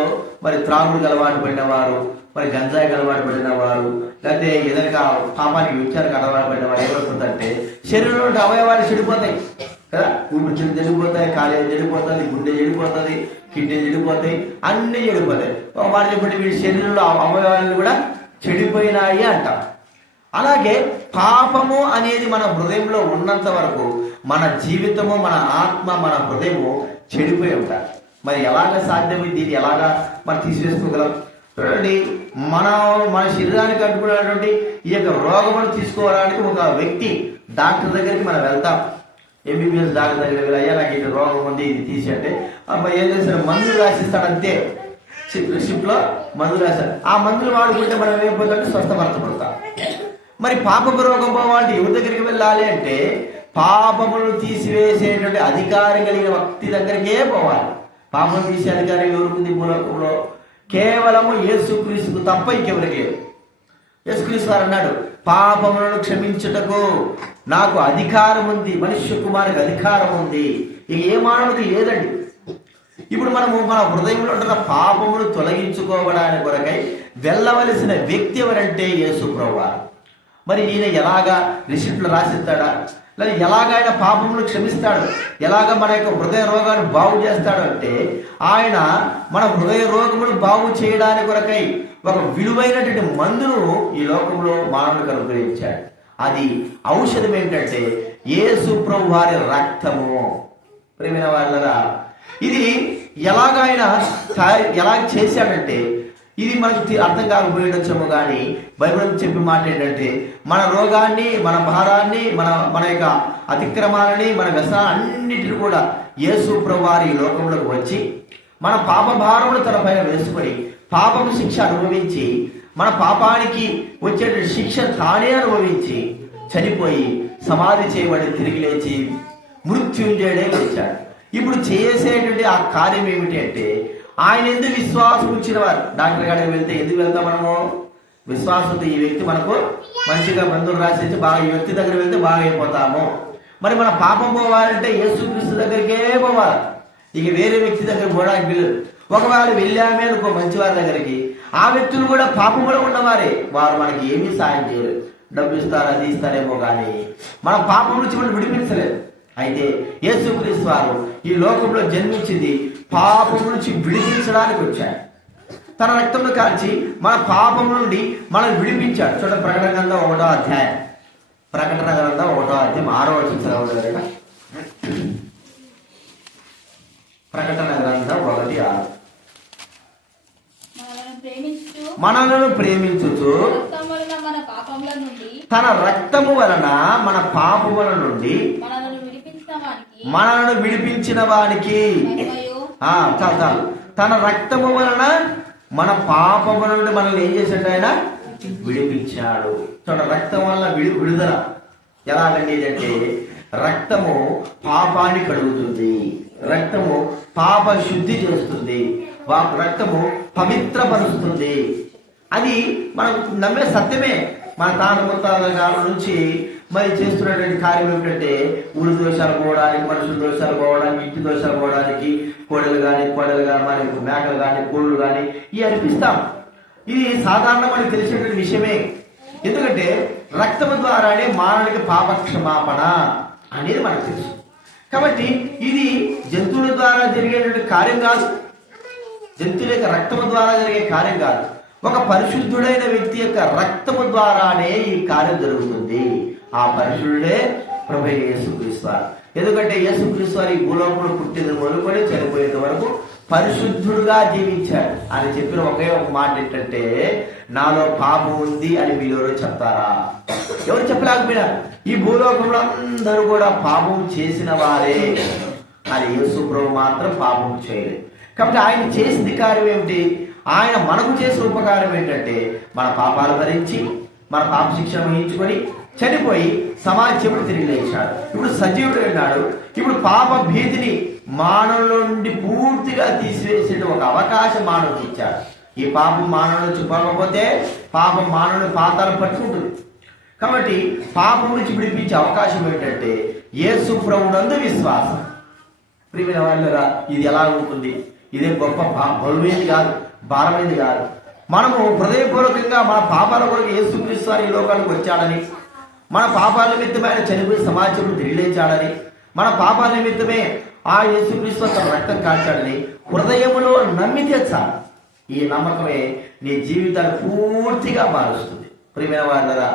మరి త్రాగుడుకు అలవాటు పడిన వారు, మరి గంజాయికి అలవాటు పడిన వారు, లేకపోతే ఏదైనా పాపానికి విచారానికి అలవాటు పడిన వారు ఏమవుతుందంటే శరీరంలో అవయవాలు చెడిపోతాయి కదా. ఊపిరితిత్తులు చెడిపోతాయి, కాలేయం చెడిపోతుంది, గుండె చెడిపోతుంది, కిడ్నీ చెడిపోతాయి, అన్ని చెడిపోతాయి. ఒక మాట చెప్పండి, వీడి శరీరంలో అవయవాలను కూడా చెడిపోయినాయి అంటాం. అలాగే పాపము అనేది మన హృదయంలో ఉన్నంత వరకు మన జీవితము, మన ఆత్మ, మన హృదయము చెడిపోయి ఉంటాయి. మరి ఎలాగ సాధ్యమైంది? దీన్ని ఎలాగా మనం తీసివేసుకోగలం? చూడండి, మన శరీరానికి అంటుకున్నటువంటి ఈ యొక్క రోగమును తీసుకోవడానికి ఒక వ్యక్తి డాక్టర్ దగ్గరికి మనం వెళ్తాం. ఎంబీబీఎస్ డాక్టర్ దగ్గరికి వెళ్ళి, అయ్యా నాకు ఇది రోగం ఉంది, ఇది తీసి అంటే అబ్బాయి ఏం చేస్తారు? మందులు రాసిస్తాడు అంతే. షిప్ లో మందులు రాశారు. ఆ మందులు వాడుకుంటే మనం ఏమైపోతుంటే స్వస్థపరచబడతాం. మరి పాపపు రోగం పోవాలంటే ఎవరి దగ్గరికి వెళ్ళాలి అంటే పాపములు తీసివేసేటువంటి అధికారం కలిగిన వ్యక్తి దగ్గరికే పోవాలి. పాపం తీసే అధికారం ఎవరికి భూలోకంలో? కేవలము యేసుక్రీస్తుకు తప్ప ఇంకెవరికి లేదు. యేసుక్రీస్తు వారు అన్నాడు, పాపములను క్షమించుటకు నాకు అధికారం ఉంది, మనుష్య కుమారునికి అధికారం ఉంది. ఇక ఏ మానవుడికి లేదండి. ఇప్పుడు మనము మన హృదయంలో ఉంటున్న పాపమును తొలగించుకోవడానికి కొరకై వెళ్ళవలసిన వ్యక్తి ఎవరంటే యేసు ప్రభువారు. మరి ఈయన ఎలాగా రిసిప్ట్లు రాసిస్తాడా? లేదా ఎలాగ ఆయన పాపమును క్షమిస్తాడు? ఎలాగ మన యొక్క హృదయ రోగాన్ని బాగు చేస్తాడు అంటే ఆయన మన హృదయ రోగమును బాగు చేయడానికి కొరకై ఒక విలువైనటువంటి మందును ఈ లోకంలో మానవునికి అనుగ్రహించాడు. అది ఔషధం ఏంటంటే యేసు ప్రభు వారి రక్తము. ప్రియమైన వాళ్ళరా, ఇది ఎలాగ చేశాడంటే ఇది మనకు అర్థం కాకపోయేటొచ్చేమో కానీ బైబిల్ చెప్పే మాట ఏంటంటే మన రోగాన్ని, మన భారాన్ని, మన యొక్క అతిక్రమాలని, మన వ్యసనాలన్నిటిని కూడా యేసు ప్రభు వారి ఈ లోకంలోకి వచ్చి మన పాప భారములు తన పైన వేసుకొని పాపము శిక్ష అనుభవించి మన పాపానికి వచ్చేటువంటి శిక్ష తానే అనుభవించి చనిపోయి సమాధి చేయబడి తిరిగి లేచి మృత్యుంజయుడే వచ్చాడు. ఇప్పుడు చేసేటువంటి ఆ కార్యం ఏమిటి అంటే ఆయన ఎందుకు విశ్వాసం ఉంచిన వారు డాక్టర్ గారికి వెళ్తే ఎందుకు వెళ్తాం మనము? విశ్వాసంతో ఈ వ్యక్తి మనకు మంచిగా మందులు రాసేసి బాగా ఈ వ్యక్తి దగ్గర వెళ్తే బాగా అయిపోతాము. మరి మన పాపం పోవాలంటే యేసుక్రీస్తు దగ్గరికే పోవాలి. ఇక వేరే వ్యక్తి దగ్గర పోవడానికి వీలు. ఒకవేళ వెళ్ళామే అనుకో మంచి వారి దగ్గరికి, ఆ వ్యక్తులు కూడా పాపంలో ఉన్నవారే, వారు మనకి ఏమీ సాయం చేయలేదు. డబ్బు ఇస్తారు, అది ఇస్తారేమో కానీ మన పాపం నుంచి మనం విడిపించలేదు. అయితే యేసుక్రీస్తు వారు ఈ లోకంలో జన్మించింది పాపం నుంచి విడిపించడానికి వచ్చాడు. తన రక్తంలో కాల్చి మన పాపం నుండి మనం విడిపించాడు. చూడండి, ప్రకటన గ్రంథం 1వ అధ్యాయం, ప్రకటన గ్రంథం 1వ అధ్యాయం 6వ వచనం. ప్రకటన గ్రంథం 1:6. మనలను ప్రేమించుచు రక్తం వలన మన పాపముల నుండి తన రక్తము వలన మన పాపముల నుండి మనలను విడిపించిన వానికి మహిమయు చాలు చాలు. తన రక్తము వలన మన పాపముల నుండి మనల్ని ఏం చేశాడు? ఆయన విడిపించాడు. తన రక్తం వలన విడుదల ఎలాగండి అంటే రక్తము పాపాన్ని కడుగుతుంది, రక్తము పాప శుద్ధి చేస్తుంది, రక్తము పవిత్రపరుస్తుంది. అది మనం నమ్మే సత్యమే. మన తాత ముత్తాతల కాలం నుంచి మరి చేస్తున్నటువంటి కార్యం ఏమిటంటే ఊరి దోషాలు పోవడానికి, మనుషుల దోషాలు పోవడానికి, ఇంటి దోషాలు పోవడానికి కోడలు కానీ మరి మేకలు కానీ కోళ్ళు కానీ ఇవి అర్పిస్తాం. ఇది సాధారణ మనకు తెలిసినటువంటి విషయమే. ఎందుకంటే రక్తము ద్వారానే మానవునికి పాపక్షమాపణ అనేది మనకు తెలుసు. కాబట్టి ఇది జంతువుల ద్వారా జరిగేటువంటి కార్యం కాదు, జంతువుల యొక్క రక్తము ద్వారా జరిగే కార్యం కాదు. ఒక పరిశుద్ధుడైన వ్యక్తి యొక్క రక్తము ద్వారానే ఈ కార్యం జరుగుతుంది. ఆ పరిశుద్ధుడే ప్రభువైన యేసుక్రీస్తు. ఎందుకంటే యేసుక్రీస్తు ఈ భూలోకంలో పుట్టిన మొదలుకొని చనిపోయేంత వరకు పరిశుద్ధుడుగా జీవించాడు. అని చెప్పిన ఒకే ఒక మాట ఏంటంటే నాలో పాపం ఉంది అని మీరు ఎవరో చెప్తారా? ఎవరు చెప్పలేకపోయినారు. ఈ భూలోకంలో అందరూ కూడా పాపం చేసిన వారే, అని యేసు ప్రభు మాత్రం పాపం చేయలేదు. కాబట్టి ఆయన చేసిన కార్యం ఏమిటి? ఆయన మనకు చేసిన ఉపకారం ఏంటంటే మన పాపాలు భరించి మన పాప శిక్షణ వహించుకొని చనిపోయి సమాజంలో తిరిగి లేచాడు. ఇప్పుడు సజీవుడు ఉన్నాడు. ఇప్పుడు పాప భీతిని మానవుల నుండి పూర్తిగా తీసివేసే ఒక అవకాశం మానవుడికి ఇచ్చాడు. ఈ పాపం మానవుడు నుంచి పోకపోతే పాపం మానవుని పాతాలు పట్టుకుంటుంది. కాబట్టి పాపం నుంచి విడిపించే అవకాశం ఏంటంటే యేసు ప్రభువునందు విశ్వాసం. ప్రియమైన వాళ్ళరా, ఇది ఎలా ఉంటుంది? ఇదే గొప్ప బరువైంది కాదు, భారమైంది కాదు. మనము హృదయపూర్వకంగా మన పాపాల కొరకు యేసుక్రీస్తు ఈ లోకానికి వచ్చాడని, మన పాపాల నిమిత్తమే ఆయన చనిపోయి సమాజంలో తిరిగిలేచాడని, మన పాపాల నిమిత్తమే ఆ యేసుక్రీస్తు తన రక్తం కాల్చాడని హృదయములో నమ్మితే చాలు. ఈ నమ్మకమే నీ జీవితాన్ని పూర్తిగా మారుస్తుంది. ప్రియమైన వాళ్ళరా,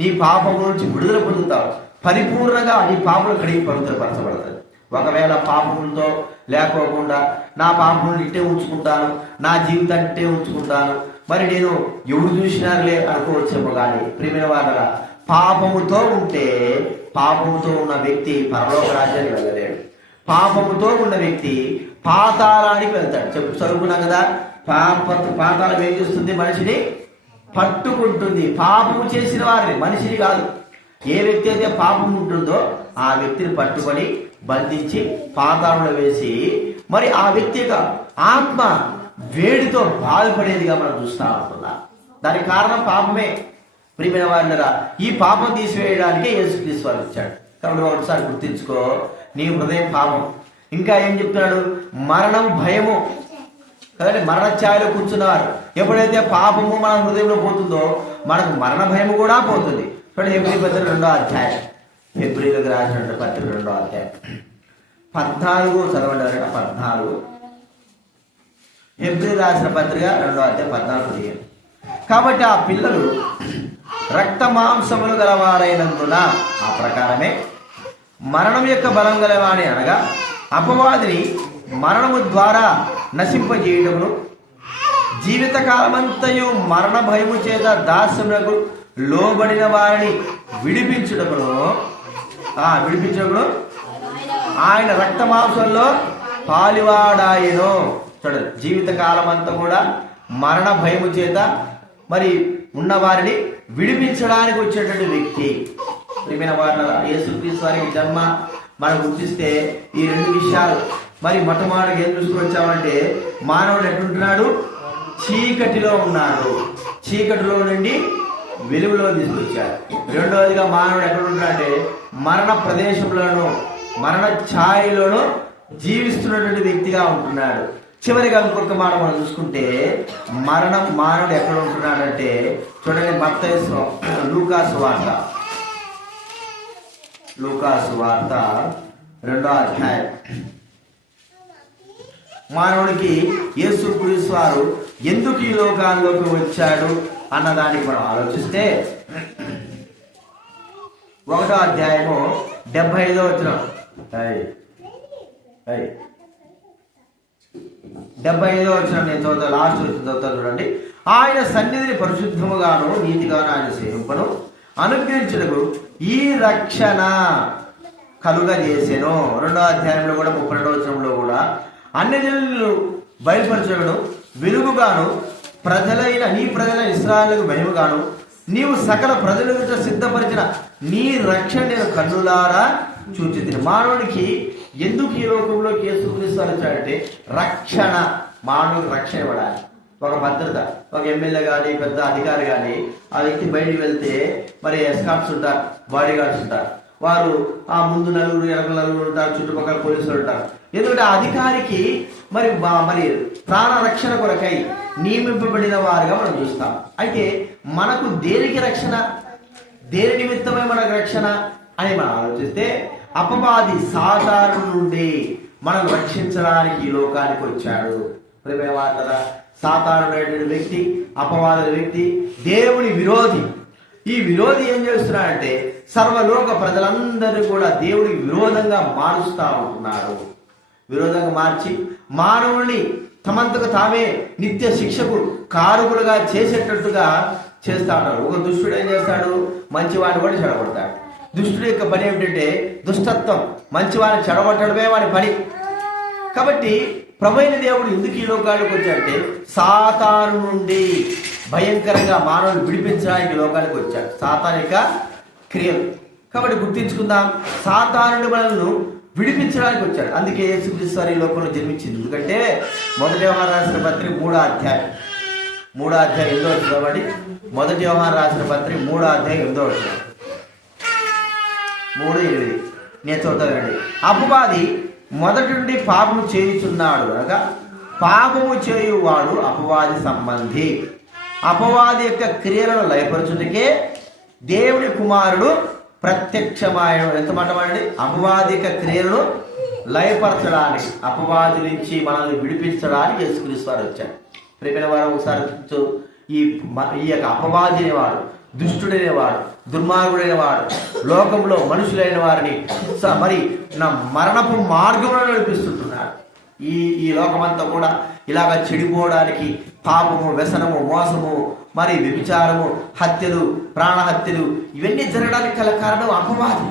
నీ పాపం నుంచి విడుదల పొందుతావు. పరిపూర్ణంగా నీ పాపలు కడిగి పవిత్రపరచబడతాయి. ఒకవేళ పాపంతో లేకోకుండా నా పాపం ఇట్టే ఉంచుకుంటాను, నా జీవితాన్ని ఇట్టే ఉంచుకుంటాను, మరి నేను ఎవరు చూసినారులే అనుకోవచ్చేమో. కానీ ప్రియమైన వాళ్ళరా, పాపముతో ఉంటే పాపముతో ఉన్న వ్యక్తి పరలోక రాజ్యానికి వెళ్ళలేడు. పాపముతో ఉన్న వ్యక్తి పాతాళానికి వెళ్తాడు. చదువుకున్నాం కదా, పాతాళం ఏం చేస్తుంది? మనిషిని పట్టుకుంటుంది. పాపము చేసిన వారిని, మనిషిని కాదు. ఏ వ్యక్తి అయితే పాపం ఉంటుందో ఆ వ్యక్తిని పట్టుకొని బంధించి పాతాళంలో వేసి మరి ఆ వ్యక్తి యొక్క ఆత్మ వేడితో బాధపడేదిగా మనం చూస్తా ఉంటున్నాం. దానికి కారణం పాపమే. ప్రియమైన వాళ్ళరా, ఈ పాపం తీసివేయడానికే యేసుక్రీస్తు వారు వచ్చాడు. కాబట్టి ఒకసారి గుర్తించుకో, నీ హృదయం పాపం. ఇంకా ఏం చెప్తున్నాడు? మరణం భయము కదండి. మరణ ఛాయలో కూర్చున్నవారు. ఎప్పుడైతే పాపము మన హృదయంలో పోతుందో మనకు మరణ భయము కూడా పోతుంది. చూడండి, హెబ్రీ పత్రిక 2వ అధ్యాయం, హెబ్రీలకు రాసిన పత్రిక 2వ అధ్యాయం 14 చదవండి. 14 హెబ్రీ రాసిన పత్రిక 2వ అధ్యాయం 14. కాబట్టి ఆ పిల్లలు రక్త మాంసములు గలవారైనందున ఆ ప్రకారమే మరణం యొక్క బలం గలవాని, అనగా అపవాదిని మరణము ద్వారా నశింపజేయడమును, జీవితకాలమంతయు మరణ భయము చేత దాస్యములకు లోబడిన వారిని విడిపించుటకును ఆయన రక్త మాంసంలో పాలివాడాయను. చూడండి, జీవితకాలం అంతా కూడా మరణ భయము చేత మరి ఉన్న వారిని విడిపించడానికి వచ్చేటువంటి వ్యక్తి. ప్రియమైన వారి యేసుక్రీస్తు వారి జన్మ మనం గుర్తిస్తే ఈ 2 విషయాలు మరి మొట్టమొదటిగా ఏం చూసుకొచ్చామంటే మానవుడు ఎట్లుంటున్నాడు? చీకటిలో ఉన్నాడు, చీకటిలో నుండి వెలుగులో తీసుకొచ్చాడు. రెండవదిగా మానవుడు ఎక్కడ ఉంటాడంటే మరణ ప్రదేశంలోనూ మరణ ఛాయలోనూ జీవిస్తున్నటువంటి వ్యక్తిగా ఉంటున్నాడు. చివరిగా ఇంకొక మాట మనం చూసుకుంటే మానవుడు ఎక్కడ ఉంటున్నాడంటే చూడండి, మత్తయి లూకాసు వార్త 2వ అధ్యాయం. మానవుడికి యేసుక్రీస్తు వారు ఎందుకు ఈ లోకాల్లోకి వచ్చాడు అన్నదానికి మనం ఆలోచిస్తే 1వ అధ్యాయము 75వ వచనం. 75వ వచనం నేను చదువుతా, లాస్ట్ చదువుతా చూడండి. ఆయన సన్నిధిని పరిశుద్ధముగాను నీతిగాను ఆయన సేవింపను అనుగ్రహించుటకు ఈ రక్షణ కలుగజేసెను. 2వ అధ్యాయంలో కూడా 32వ వచనంలో కూడా అన్ని జనులు బయలుపరచగను వెలుగుగాను నీ ప్రజలైన ఇశ్రాయేలుకు మహిమగాను నీవు సకల ప్రజలకు సిద్ధపరిచిన నీ రక్షణ నేను కన్నులారా చూచితిని. మానవునికి ఎందుకు ఈ లోకంలోకి యేసుక్రీస్తు వచ్చాడంటే రక్షణ, మానవునికి రక్షణ ఇవ్వడానికి, ఒక భద్రత. ఒక ఎమ్మెల్యే కానీ పెద్ద అధికారి కానీ ఆ వ్యక్తి బయటికి వెళ్తే మరి ఎస్కార్ట్స్ ఉంటారు, బాడీ గార్డ్స్ ఉంటారు. వారు ఆ ముందు నలుగురు వెనక నలుగురు ఉంటారు, చుట్టుపక్కల పోలీసులు ఉంటారు. ఎందుకంటే ఆ అధికారికి మరి ప్రాణ రక్షణ కొరకై నియమింపబడిన వారుగా మనం చూస్తాం. అయితే మనకు దేనికి రక్షణ, దేని నిమిత్తమై మనకు రక్షణ అని మనం ఆలోచిస్తే అపవాది సాతాను నుండి మనం రక్షించడానికి ఈ లోకానికి వచ్చాడు. ప్రేమవార్తరా, సాతాను అనేటువంటి వ్యక్తి, అపవాదుల వ్యక్తి, దేవుని విరోధి. ఈ విరోధి ఏం చేస్తున్నాడంటే సర్వలోక ప్రజలందరూ కూడా దేవుడికి విరోధంగా మారుస్తా ఉంటున్నాడు. విరోధంగా మార్చి మానవుని తమంతకు తామే నిత్య శిక్షకు కారకులుగా చేసేటట్టుగా చేస్తా ఉంటారు. ఒక దుష్టుడు ఏం చేస్తాడు, మంచివాడిని కూడా చెడగొడతాడు. దుష్టుడి యొక్క పని ఏమిటంటే దుష్టత్వం, మంచివాడిని చెడగొట్టడమే వాడి పని. కాబట్టి ప్రభువైన దేవుడు ఎందుకు ఈ లోకానికి వచ్చాడంటే సాతాను నుండి భయంకరంగా మానవుని విడిపించడానికి లోకానికి వచ్చాడు. సాతాను యొక్క క్రియలు కాబట్టి గుర్తించుకుందాం, సాతాను మనల్ని విడిపించడానికి వచ్చాడు. అందుకే యేసుక్రీస్తు వారు ఈ లోకంలో జన్మించింది. ఎందుకంటే 1 యోహాను రాసిన పత్రిక 3వ అధ్యాయం 8వ వచనం కాబట్టి 1 యోహాను రాసిన పత్రిక 3వ అధ్యాయం 8వ వచనం 3:8 నేను చదువుతానండి. అపవాది మొదటి నుండి పాపము చేయుచున్నాడు అనగా పాపము చేయువాడు అపవాది సంబంధి. అపవాది యొక్క క్రియలను లయపరచుటకే దేవుని కుమారుడు ప్రత్యక్షమాయన. ఎంత మాట వాడండి, అపవాది యొక్క క్రియలను లయపరచడానికి, అపవాది నుంచి మనల్ని విడిపించడానికి యేసుక్రీస్తు వారు వచ్చాడు. ప్రేమైన వారు ఒకసారి ఈ యొక్క అపవాది అనేవాడు, దుష్టుడైనవాడు, దుర్మార్గుడైనవాడు, లోకంలో మనుషులైన వారిని మరి నా మరణపు మార్గంలో నడిపిస్తుంటున్నాడు. ఈ లోకమంతా కూడా ఇలాగ చెడిపోవడానికి పాపము, వ్యసనము, మోసము, మరి వ్యభిచారము, హత్యలు, ప్రాణహత్యలు ఇవన్నీ జరగడానికి గల కారణం అపవాది.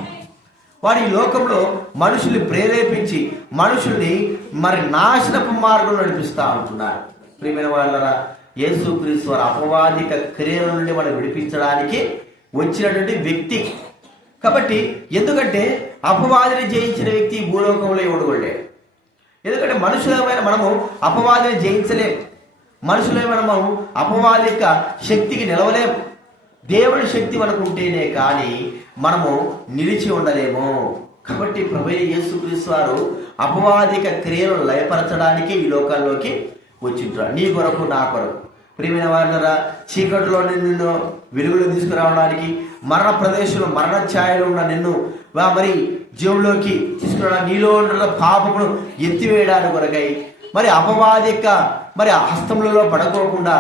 వాడు ఈ లోకంలో మనుషుల్ని ప్రేరేపించి మనుషుల్ని మరి నాశనపు మార్గంలో నడిపిస్తూ ఉంటున్నాడు. ప్రియమైన వాళ్ళరా, యేసుక్రీస్తు వారు అపవాదిక క్రియల నుండి మనం విడిపించడానికి వచ్చినటువంటి వ్యక్తి. కాబట్టి ఎందుకంటే అపవాదిని జయించిన వ్యక్తి భూలోకంలో ఎవడు కూడా లేడు. ఎందుకంటే మనుషులమైన మనము అపవాదిని జయించలేము, మనుషులమైన మనము అపవాది యొక్క శక్తికి నిలవలేము. దేవుడి శక్తి మనకు ఉంటేనే కానీ మనము నిలిచి ఉండలేము. కాబట్టి ప్రభువైన యేసుక్రీస్తు వారు అపవాదిక క్రియలను లయపరచడానికి ఈ లోకాల్లోకి వచ్చింటారు. నీ కొరకు, నా కొరకు. ప్రియమైన వారినరా, చీకటిలో నిన్ను వెలుగులో తీసుకురావడానికి, మరణ ప్రదేశంలో మరణ ఛాయలో ఉన్న నిన్ను మరి జీవంలోకి తీసుకురావడానికి, నీలో ఉన్న పాపమును ఎత్తివేయడానికి కొరకై, మరి అపవాది యొక్క మరి హస్తములలో పడుకోకుండా,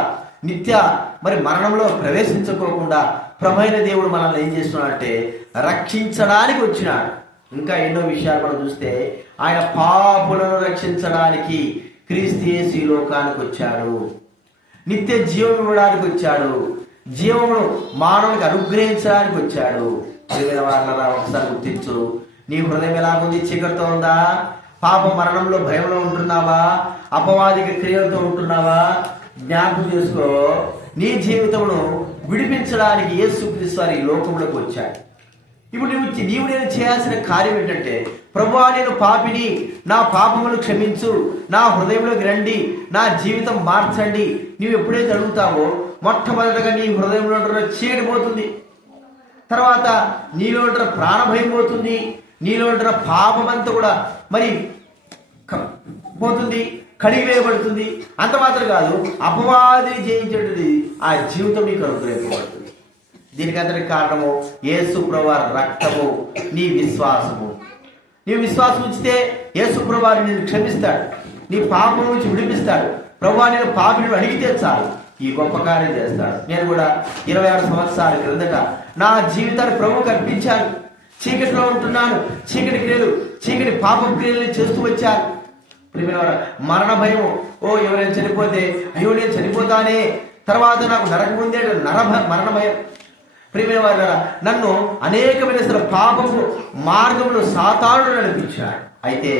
నిత్య మరి మరణంలో ప్రవేశించుకోకుండా ప్రభువైన దేవుడు మనల్ని ఏం చేస్తున్నాడంటే రక్షించడానికి వచ్చినాడు. ఇంకా ఎన్నో విషయాలు మనం చూస్తే ఆయన పాపులను రక్షించడానికి క్రీస్తు యేసు ఈ లోకానికి వచ్చాడు. నిత్య జీవం ఇవ్వడానికి వచ్చాడు. జీవమును మానవునికి అనుగ్రహించడానికి వచ్చాడు. వాళ్ళరా, ఒకసారి గుర్తించు, నీ హృదయం ఎలాగుంది? చీకటితో ఉందా? పాప మరణంలో భయంలో ఉంటున్నావా? అపవాదిక క్రియలతో ఉంటున్నావా? జ్ఞాపకం చేసుకో, నీ జీవితమును విడిపించడానికి యేసుక్రీస్తు వారు ఈ లోకంలోకి వచ్చాడు. ఇప్పుడు నీవు నేను చేయాల్సిన కార్యం ఏంటంటే, ప్రభువా నేను పాపిని, నా పాపములు క్షమించు, నా హృదయంలోకి రండి, నా జీవితం మార్చండి. నీవు ఎప్పుడైతే అడుగుతావో మొట్టమొదటిగా నీ హృదయంలో చీకటి పోతుంది, తర్వాత నీలో ఉంటున్న ప్రాణభయం పోతుంది, నీలో ఉంటున్న పాపమంతా కూడా మరి పోతుంది, కడిగివేయబడుతుంది. అంత మాత్రం కాదు, అపవాదిని జయించేది ఆ జీవితం నీకు అనుగ్రహించబడుతుంది. దీనికి అంతటి కారణము యేసు ప్రభువారి రక్తము, నీ విశ్వాసము. నీ విశ్వాసం ఉంచితే యేసు ప్రభువారు నిన్ను క్షమిస్తాడు, నీ పాపం నుంచి విడిపిస్తాడు. ప్రభువా నేను పాపిని అడిగితే చాలు ఈ గొప్ప కార్యం చేస్తాడు. నేను కూడా 26 సంవత్సరాల క్రిందట నా జీవితాన్ని ప్రభువుకు అర్పించాను. చీకటిలో ఉంటున్నాను, చీకటి క్రియలు, చీకటి పాప క్రియలు చేస్తూ వచ్చాను. మరణ భయం. ఎవరైనా చనిపోతే అయ్యో నేను చనిపోతానే, తర్వాత నాకు నరకం ఉందే మరణ భయం. ప్రియమైన వారు, నన్ను అనేకమైన పాపము మార్గంలో సాతానుడు నడిపించాడు. అయితే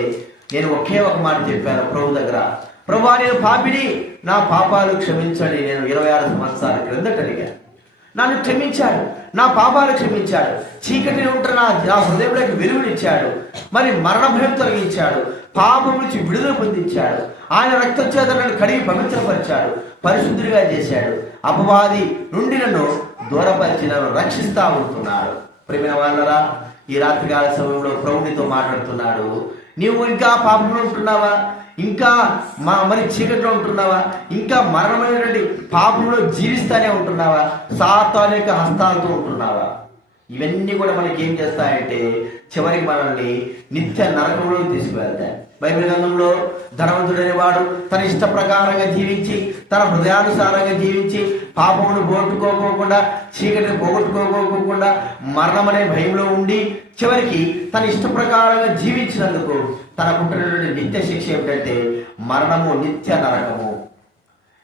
నేను ఒకే ఒక మాట చెప్పాను ప్రభు దగ్గర, ప్రభువా నేను పాపిని, నా పాపాలు క్షమించండి. నేను 26 సంవత్సరాల క్రిందట అడిగాను, నన్ను క్షమించాడు, నా పాపాలు క్షమించాడు, చీకటిని ఉంటున్న నా హృదయంలోకి వెలుగునిచ్చాడు, మరి మరణ భయం తొలగించాడు, పాపం నుంచి విడుదల పొందించాడు, ఆయన రక్తం చేత నన్ను కడిగి పవిత్రపరిచాడు, పరిశుద్ధుడిగా చేశాడు, అపవాది నుండి నన్ను దూరపరిచి నన్ను రక్షిస్తా ఉంటున్నాడు. ప్రియమైన వాళ్ళరా, ఈ రాత్రికాల సమయంలో ప్రభునితో మాట్లాడుతున్నాడు. నీవు ఇంకా పాపంలో ఉంటున్నావా? ఇంకా మరి చీకటిలో ఉంటున్నావా? ఇంకా మరణమైనటువంటి పాపంలో జీవిస్తానే ఉంటున్నావా? సాతాను యొక్క హస్తాలతో ఉంటున్నావా? ఇవన్నీ కూడా మనకి ఏం చేస్తాయంటే చివరికి మనల్ని నిత్య నరకంలో తీసుకువెళ్తాయి. బైబిల్ గ్రంథంలో ధనవంతుడైన వాడు తన ఇష్ట ప్రకారంగా జీవించి, తన హృదయానుసారంగా జీవించి, పాపమును పోగొట్టుకోకుండా, చీకటిని పోగొట్టుకోకుండా, మరణం అనే భయంలో ఉండి చివరికి తన ఇష్ట ప్రకారంగా జీవించినందుకు తనకుంటున్నటువంటి నిత్య శిక్ష ఏమిటంటే మరణము, నిత్య నరకము.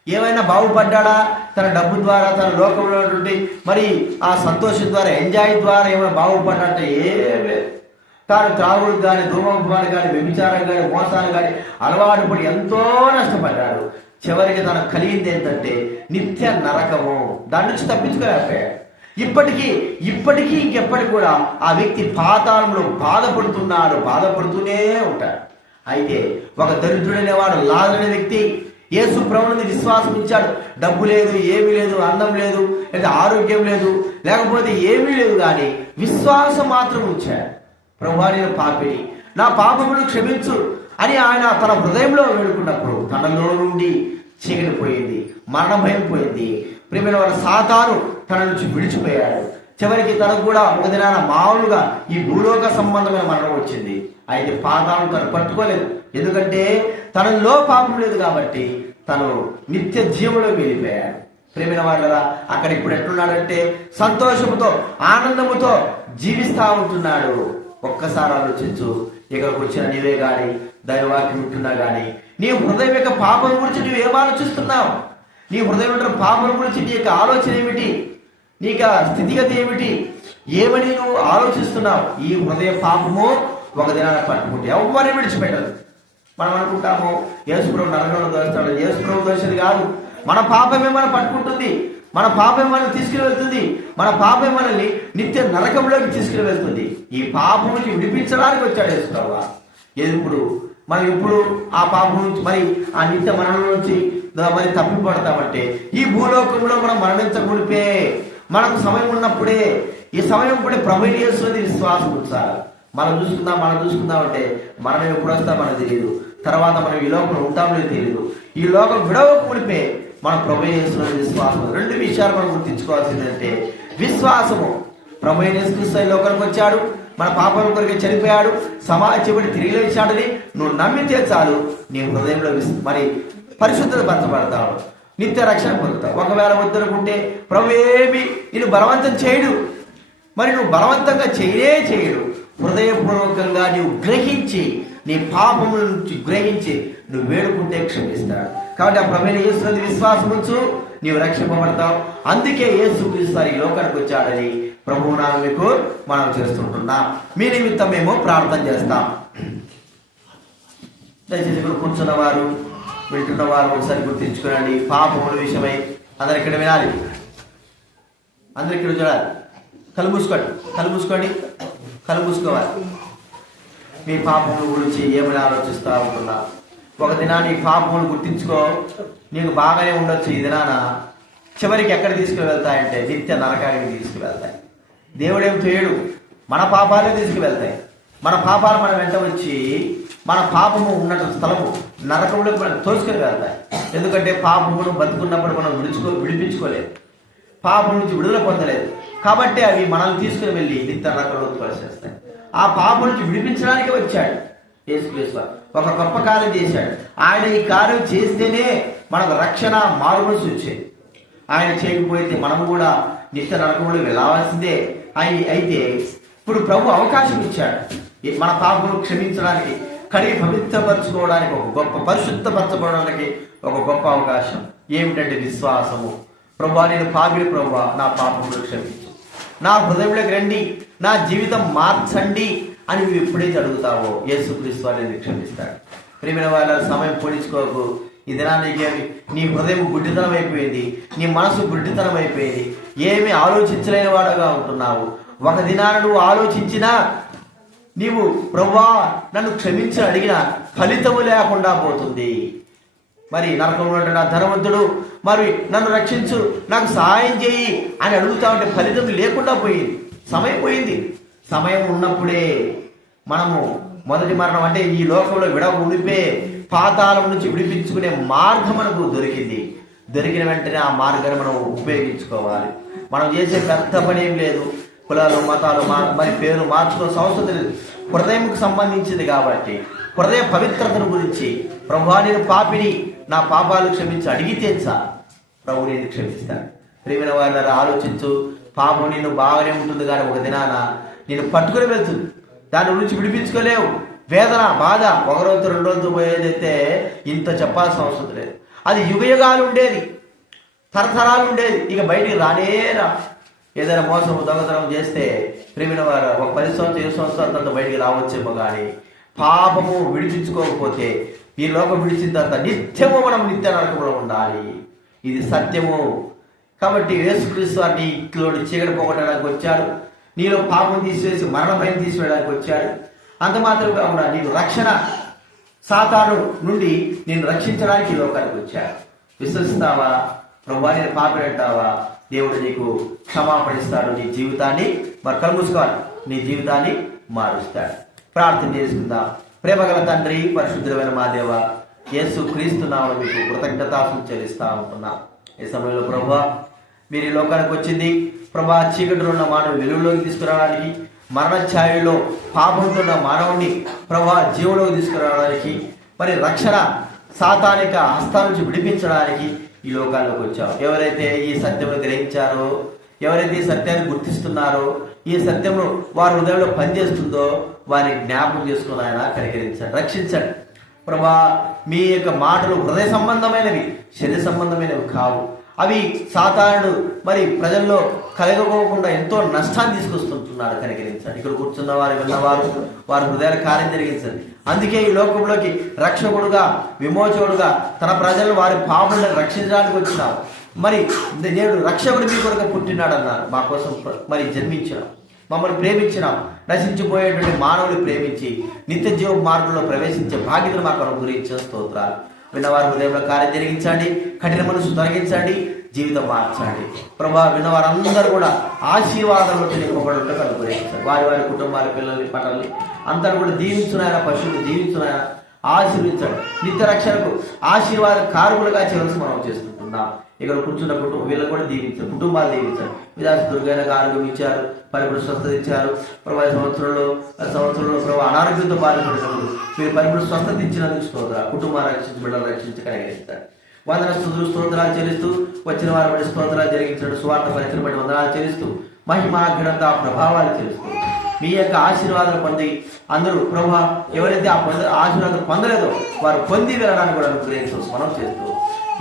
ఏమైనా బాగుపడ్డా తన డబ్బు ద్వారా, తన లోకంలో ఉన్నటువంటి మరి ఆ సంతోషం ద్వారా, ఎంజాయ్ ద్వారా ఏమైనా బాగుపడ్డంటే ఏమే. తాను త్రాగుడు కానీ, ధూమపానం కానీ, వ్యభిచారం కానీ, మోసాలు కానీ అలవాటు పడి ఎంతో నష్టపడ్డాడు. చివరికి తనకు కలిగింది ఏంటంటే నిత్య నరకము. దాని నుంచి తప్పించుకోలేకపోయాడు. ఇప్పటికీ ఇంకెప్పటికి కూడా ఆ వ్యక్తి పాతాళంలో బాధపడుతూనే ఉంటాడు. అయితే ఒక దరిద్రుడైన వాడు లాజరు అనే వ్యక్తి యేసు ప్రభువుని విశ్వాసం ఇచ్చాడు. డబ్బు లేదు, ఏమీ లేదు, అందం లేదు, లేదా ఆరోగ్యం లేదు, లేకపోతే ఏమీ లేదు, కానీ విశ్వాసం మాత్రం ఉంచాడు. ప్రభువా నేను పాపిని, నా పాపమును క్షమించు అని ఆయన తన హృదయంలో వేడుకున్నప్పుడు తనలో నుండి చీకటి పోయింది, మరణ భయం పోయింది. ప్రియమైన వాడు సాతాను తన నుంచి విడిచిపోయాడు. చివరికి తనకు కూడా ఒక దినాన మామూలుగా ఈ భూలోక సంబంధమైన మరణం వచ్చింది. అయితే పాతాళం తను పట్టుకోలేదు, ఎందుకంటే తనలో పాపం లేదు కాబట్టి తను నిత్య జీవంలో వెళ్ళిపోయాడు. ప్రియమైన వాళ్ళరా, అక్కడ ఇప్పుడు ఎట్లున్నాడంటే సంతోషంతో, ఆనందముతో జీవిస్తా ఉంటున్నాడు. ఒక్కసారి ఆలోచించు, ఇక్కడికి వచ్చిన నీవే కానీ, దైవవాక్యం ఉంటున్నా కానీ, నీ హృదయం యొక్క పాపం గురించి నువ్వు ఏం ఆలోచిస్తున్నావు? నీ హృదయం యొక్క పాపం గురించి నీ యొక్క ఆలోచన ఏమిటి? నీ యొక్క స్థితిగతి ఏమిటి? ఏమని నువ్వు ఆలోచిస్తున్నావు? ఈ హృదయ పాపము ఒక దినాన్ని పట్టుకుంటే ఎవరిని విడిచిపెట్టదు. మనం అనుకుంటాము యేసుప్రభు నరకంలో దోస్తాడు. యేసుప్రభు దోషది కాదు, మన పాపమే మనం పట్టుకుంటుంది, మన పాపం మనల్ని తీసుకుని వెళ్తుంది, మన పాపం మనల్ని నిత్య నరకంలోకి తీసుకుని వెళ్తుంది. ఈ పాపం నుంచి విడిపించడానికి వచ్చాడు యేసుప్రభు. మనం ఇప్పుడు ఆ పాపం నుంచి మరి ఆ నిత్య మరణం నుంచి మరి తప్పిపడతామంటే ఈ భూలోకంలో మనం మరణించకూడిపే మనకు సమయం ఉన్నప్పుడే, ఈ సమయం ఇప్పుడే ప్రభువైన యేసుని విశ్వాసం ఉంచాలి. మనం చూసుకుందాం అంటే మనం ఎప్పుడు వస్తా మనకు తెలియదు, తర్వాత మనం ఈ లోకంలో ఉంటామో తెలియదు. ఈ లోకం విడవకూడిపే మన ప్రభువైన యేసుని విశ్వాసం. 2 విషయాలు మనం గుర్తించుకోవాల్సిందంటే విశ్వాసము. ప్రభువైన యేసు ఈ లోకానికి వచ్చాడు, మన పాపాల కొరకు చనిపోయాడు, సమాజపడి తిరిగి లేచాడని నువ్వు నమ్మితే చాలు, నీ హృదయంలో మరి పరిశుద్ధత పరచబడతావు, నిత్య రక్షణ పొందుతావు. ఒకవేళ వద్దనుకుంటే ప్రభు ఏమి నేను బలవంతం చేయడు, మరి నువ్వు బలవంతంగా చేయడు. హృదయపూర్వకంగా నీవు గ్రహించి, నీ పాపము నుంచి గ్రహించి నువ్వు వేడుకుంటే క్షమిస్తాడు. కాబట్టి ఆ ప్రభువైన యేసుని విశ్వాసం ఉంచు, నీవు రక్షింపబడతావు. అందుకే యేసుక్రీస్తు ఈ లోకానికి వచ్చాడని ప్రభువు నామముకు మనం చేస్తుంటున్నాం. మీ నిమిత్తం మేము ప్రార్థన చేస్తాం. దయచేసి ఇక్కడ కూర్చున్న వారు, వింటున్న వారు ఒకసారి గుర్తించుకోనండి. పాపముల విషయమై అందరు ఇక్కడ వినాలి, అందరు ఇక్కడ చూడాలి. కళ్ళు మూసుకోవాలి. మీ పాపముల గురించి ఏమని ఆలోచిస్తూ ఉంటున్నా? ఒక దినాన్ని పాపములు గుర్తించుకో, నీకు బాగానే ఉండొచ్చు. ఈ దినాన చివరికి ఎక్కడ తీసుకువెళ్తాయంటే నిత్య నరకానికి తీసుకువెళ్తాయి. దేవుడేం చేయడు, మన పాపాలే తీసుకువెళ్తాయి. మన పాపాలు మనం వెంట వచ్చి మన పాపము ఉన్న స్థలము నరకంలో మనం తోసుకొని వెళ్తాయి. ఎందుకంటే పాపమును బతుకున్నప్పుడు మనం విడిపించుకోలేదు, పాపం నుంచి విడుదల పొందలేదు. కాబట్టి అవి మనల్ని తీసుకుని వెళ్ళి నిత్య నరకంలో తోసేస్తాయి. ఆ పాపం నుంచి విడిపించడానికి వచ్చాడు యేసుక్రీస్తు. ఒక గొప్ప కార్యం చేశాడు. ఆయన ఈ కార్యం చేస్తేనే మనకు రక్షణ, మారుమనసు వచ్చేది. ఆయన చేయకపోతే మనము కూడా నిత్య నరకంలో వెళ్ళాల్సిందే. అయితే ఇప్పుడు ప్రభు అవకాశం ఇచ్చాడు మన పాపములు క్షమించడానికి. కడిగి పవిత్రపరచుకోవడానికి ఒక గొప్ప పరిశుద్ధపరచుకోవడానికి ఒక గొప్ప అవకాశం ఏమిటంటే విశ్వాసము. ప్రభువా నేను పాపిని, ప్రభువా నా పాపములు క్షమించు, నా హృదయంలోకి రండి, నా జీవితం మార్చండి అని నువ్వు ఎప్పుడైతే అడుగుతావో యేసుక్రీస్తు వారిని క్షమిస్తాడు. ప్రియమైన వాళ్ళ సమయం పొడించుకోకు. ఈ దినానికి నీ హృదయం గుడ్డితనం అయిపోయింది, నీ మనసు గుడ్డితనం అయిపోయింది, ఏమి ఆలోచించలేని వాడుగా ఉంటున్నావు. ఒక దినాన నువ్వు ఆలోచించినా నీవు ప్రభువా నన్ను క్షమించి అడిగిన ఫలితము లేకుండా పోతుంది. మరి నరకంలో ఉన్న ధనవంతుడు మరి నన్ను రక్షించు, నాకు సహాయం చేయి అని అడుగుతా ఉంటే ఫలితం లేకుండా పోయింది. సమయం పోయింది. సమయం ఉన్నప్పుడే మనము మొదటి మరణం అంటే ఈ లోకంలో ఉనిపే పాతాళం నుంచి విడిపించుకునే మార్గం మనకు దొరికింది. దొరికిన వెంటనే ఆ మార్గాన్ని మనం ఉపయోగించుకోవాలి. మనం చేసే పెద్ద పని ఏం లేదు, కులాలు మతాలు మరి పేరు మార్చుకోవాల్సిన అవసరం లేదు. హృదయంకు సంబంధించింది కాబట్టి హృదయ పవిత్రతను గురించి ప్రభువా నేను పాపిని, నా పాపాలు క్షమించి అడిగితే చాలు, ప్రభు నేను క్షమిస్తాను. ప్రియమైన వారిని ఆలోచించు. పాపం నిన్ను బాగానే ఉంటుంది కానీ ఒక దినాన నేను పట్టుకుని వెళ్తుంది, దాని గురించి విడిపించుకోలేవు. వేదన బాధ ఒక రోజు 2 రోజులు పోయేదైతే ఇంత చెప్పాల్సిన అవసరం లేదు. అది యుగయుగాలు ఉండేది, తరతరాలు ఉండేది, ఇక బయటికి రానేరా. ఏదైనా మోసం దొంగతనం చేస్తే ప్రియమైన వారు ఒక 10 సంవత్సరాలు 20 సంవత్సరాల తర్వాత బయటికి రావచ్చేమో కానీ పాపము విడిపించుకోకపోతే ఈ లోకం విడిచిన తర్వాత నిత్యము మనం నిత్య నరకంలో ఉండాలి. ఇది సత్యము. కాబట్టి యేసుక్రీస్తు వారిని ఇంట్లోని చీకటి పోగొట్టడానికి వచ్చాడు, నీలో పాపం తీసివేసి మరణ భయం తీసివేయడానికి వచ్చాడు. అంత మాత్రం కాకుండా నీకు రక్షణ, సాతాను నుండి నేను రక్షించడానికి ఈ లోకానికి వచ్చాడు. విశ్వసిస్తావా? ప్రభువా నేను పాపిని అంటావా? దేవుడు నీకు క్షమాపణ ఇస్తాడు. నీ జీవితాన్ని మరి కలుమూసుకోవాలి, నీ జీవితాన్ని మారుస్తాడు. ప్రార్థన చేసుకుందాం. ప్రేమగల తండ్రి, పరిశుద్ధమైన మా దేవ, యేసు క్రీస్తు నామమున మీకు కృతజ్ఞతాస్తుతులు చెల్లిస్తా ఉంటున్నాం. ఈ సమయంలో ప్రభువా మీరు ఈ లోకానికి వచ్చింది ప్రభా చీకటిలో ఉన్న మానవుని వెలుగులోకి తీసుకురావడానికి, మరణ ఛాయలో పాపంతో ఉన్న మానవుని ప్రభా జీవంలోకి తీసుకురావడానికి, మరి రక్షణ సాతానిక హస్తాల నుంచి విడిపించడానికి ఈ లోకాల్లోకి వచ్చావు. ఎవరైతే ఈ సత్యమును గ్రహించారో, ఎవరైతే ఈ సత్యాన్ని గుర్తిస్తున్నారో, ఈ సత్యమును వారి హృదయంలో పనిచేస్తుందో వారిని జ్ఞాపకం చేసుకుని ఆయన కనికరించండి, రక్షించండి. ప్రభా మీ యొక్క మాటలు హృదయ సంబంధమైనవి, శరీర సంబంధమైనవి కావు. అవి సాతానుడు మరి ప్రజల్లో కలగకోకుండా ఎంతో నష్టాన్ని తీసుకొస్తుంటున్నారు, కనికరించండి. ఇక్కడ కూర్చున్న వారు విన్నవారు వారి హృదయాల కార్యం జరిగించండి. అందుకే ఈ లోకంలోకి రక్షకుడుగా, విమోచకుడుగా తన ప్రజలను వారి పాపలను రక్షించడానికి వచ్చినావు. మరి నేడు రక్షకుడు మీ కొరకు పుట్టినాడన్నారు, మా కోసం మరి జన్మించినాం, మమ్మల్ని ప్రేమించినాం. నశించిపోయేటువంటి మానవులు ప్రేమించి నిత్య జీవ మార్గంలో ప్రవేశించే బాధ్యతను మాకు అనుగ్రహించిన స్తోత్రాలు. విన్నవారి హృదయంలో కార్యం జరిగించండి, కఠిన మనసు తొలగించండి, జీవితం మార్చండి. ప్రభా విన్నవారందరూ కూడా ఆశీర్వాదంలో నింపబడి అనుగ్రహించండి. వారి వారి కుటుంబాల పిల్లల్ని పట్టల్ని అందరూ కూడా దీవించున్నాయన, పశువులు దీవించున్నాయన, ఆశీర్వించండి. నిత్య రక్షణకు ఆశీర్వాద కారుకులుగా చేయవలసి మనం చేస్తుంటున్నాం. ఇక్కడ కూర్చున్న కుటుంబం వీళ్ళని కూడా దీవించారు, కుటుంబాలు దీవించారు. విదాసి దుర్గైనకు ఆరోగ్యం ఇచ్చారు, పరిపూర్ణ స్వస్థత ఇచ్చారు. ప్రభా సంవత్సరంలో ప్రభావ అనారోగ్యంతో బాధపడినప్పుడు మీరు పరిపూర్ణ స్వస్థత ఇచ్చినందుకు స్తోత్రాలు. కుటుంబాన్ని రక్షించి బిడ్డలు రక్షించి కలిగిస్తారు. వందన స్తుతులు స్తోత్రాలు చెల్లిస్తూ వచ్చిన వారి బట్టి స్తోత్రాలు జరిగించడం, స్వార్థ పరిచయం బట్టి వందనాలు చెల్లిస్తూ మహిమా ఘనత ప్రభావాలు చెల్లిస్తూ మీ యొక్క ఆశీర్వాదాలు పొంది అందరూ ప్రభా ఎవరైతే ఆ ఆశీర్వాదం పొందలేదో వారు పొంది వెళ్ళడానికి కూడా అనుగ్రహించవచ్చు మనం చేస్తూ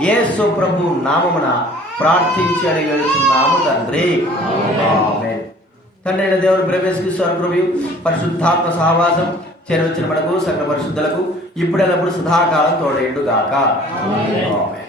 యేసు ప్రభు నామమున ప్రార్థించి అడిగి వెళుతున్నాము తండ్రి, ఆమేన్. తండ్రి అయిన దేవుడు ప్రవేశిస్తారు ప్రభు పరిశుద్ధాత్మ సహవాసం చేరవచ్చిన మనకు సకల పరిశుద్ధులకు ఇప్పుడెల్లప్పుడు సదాకాలం తోడేండు గాక, ఆమేన్.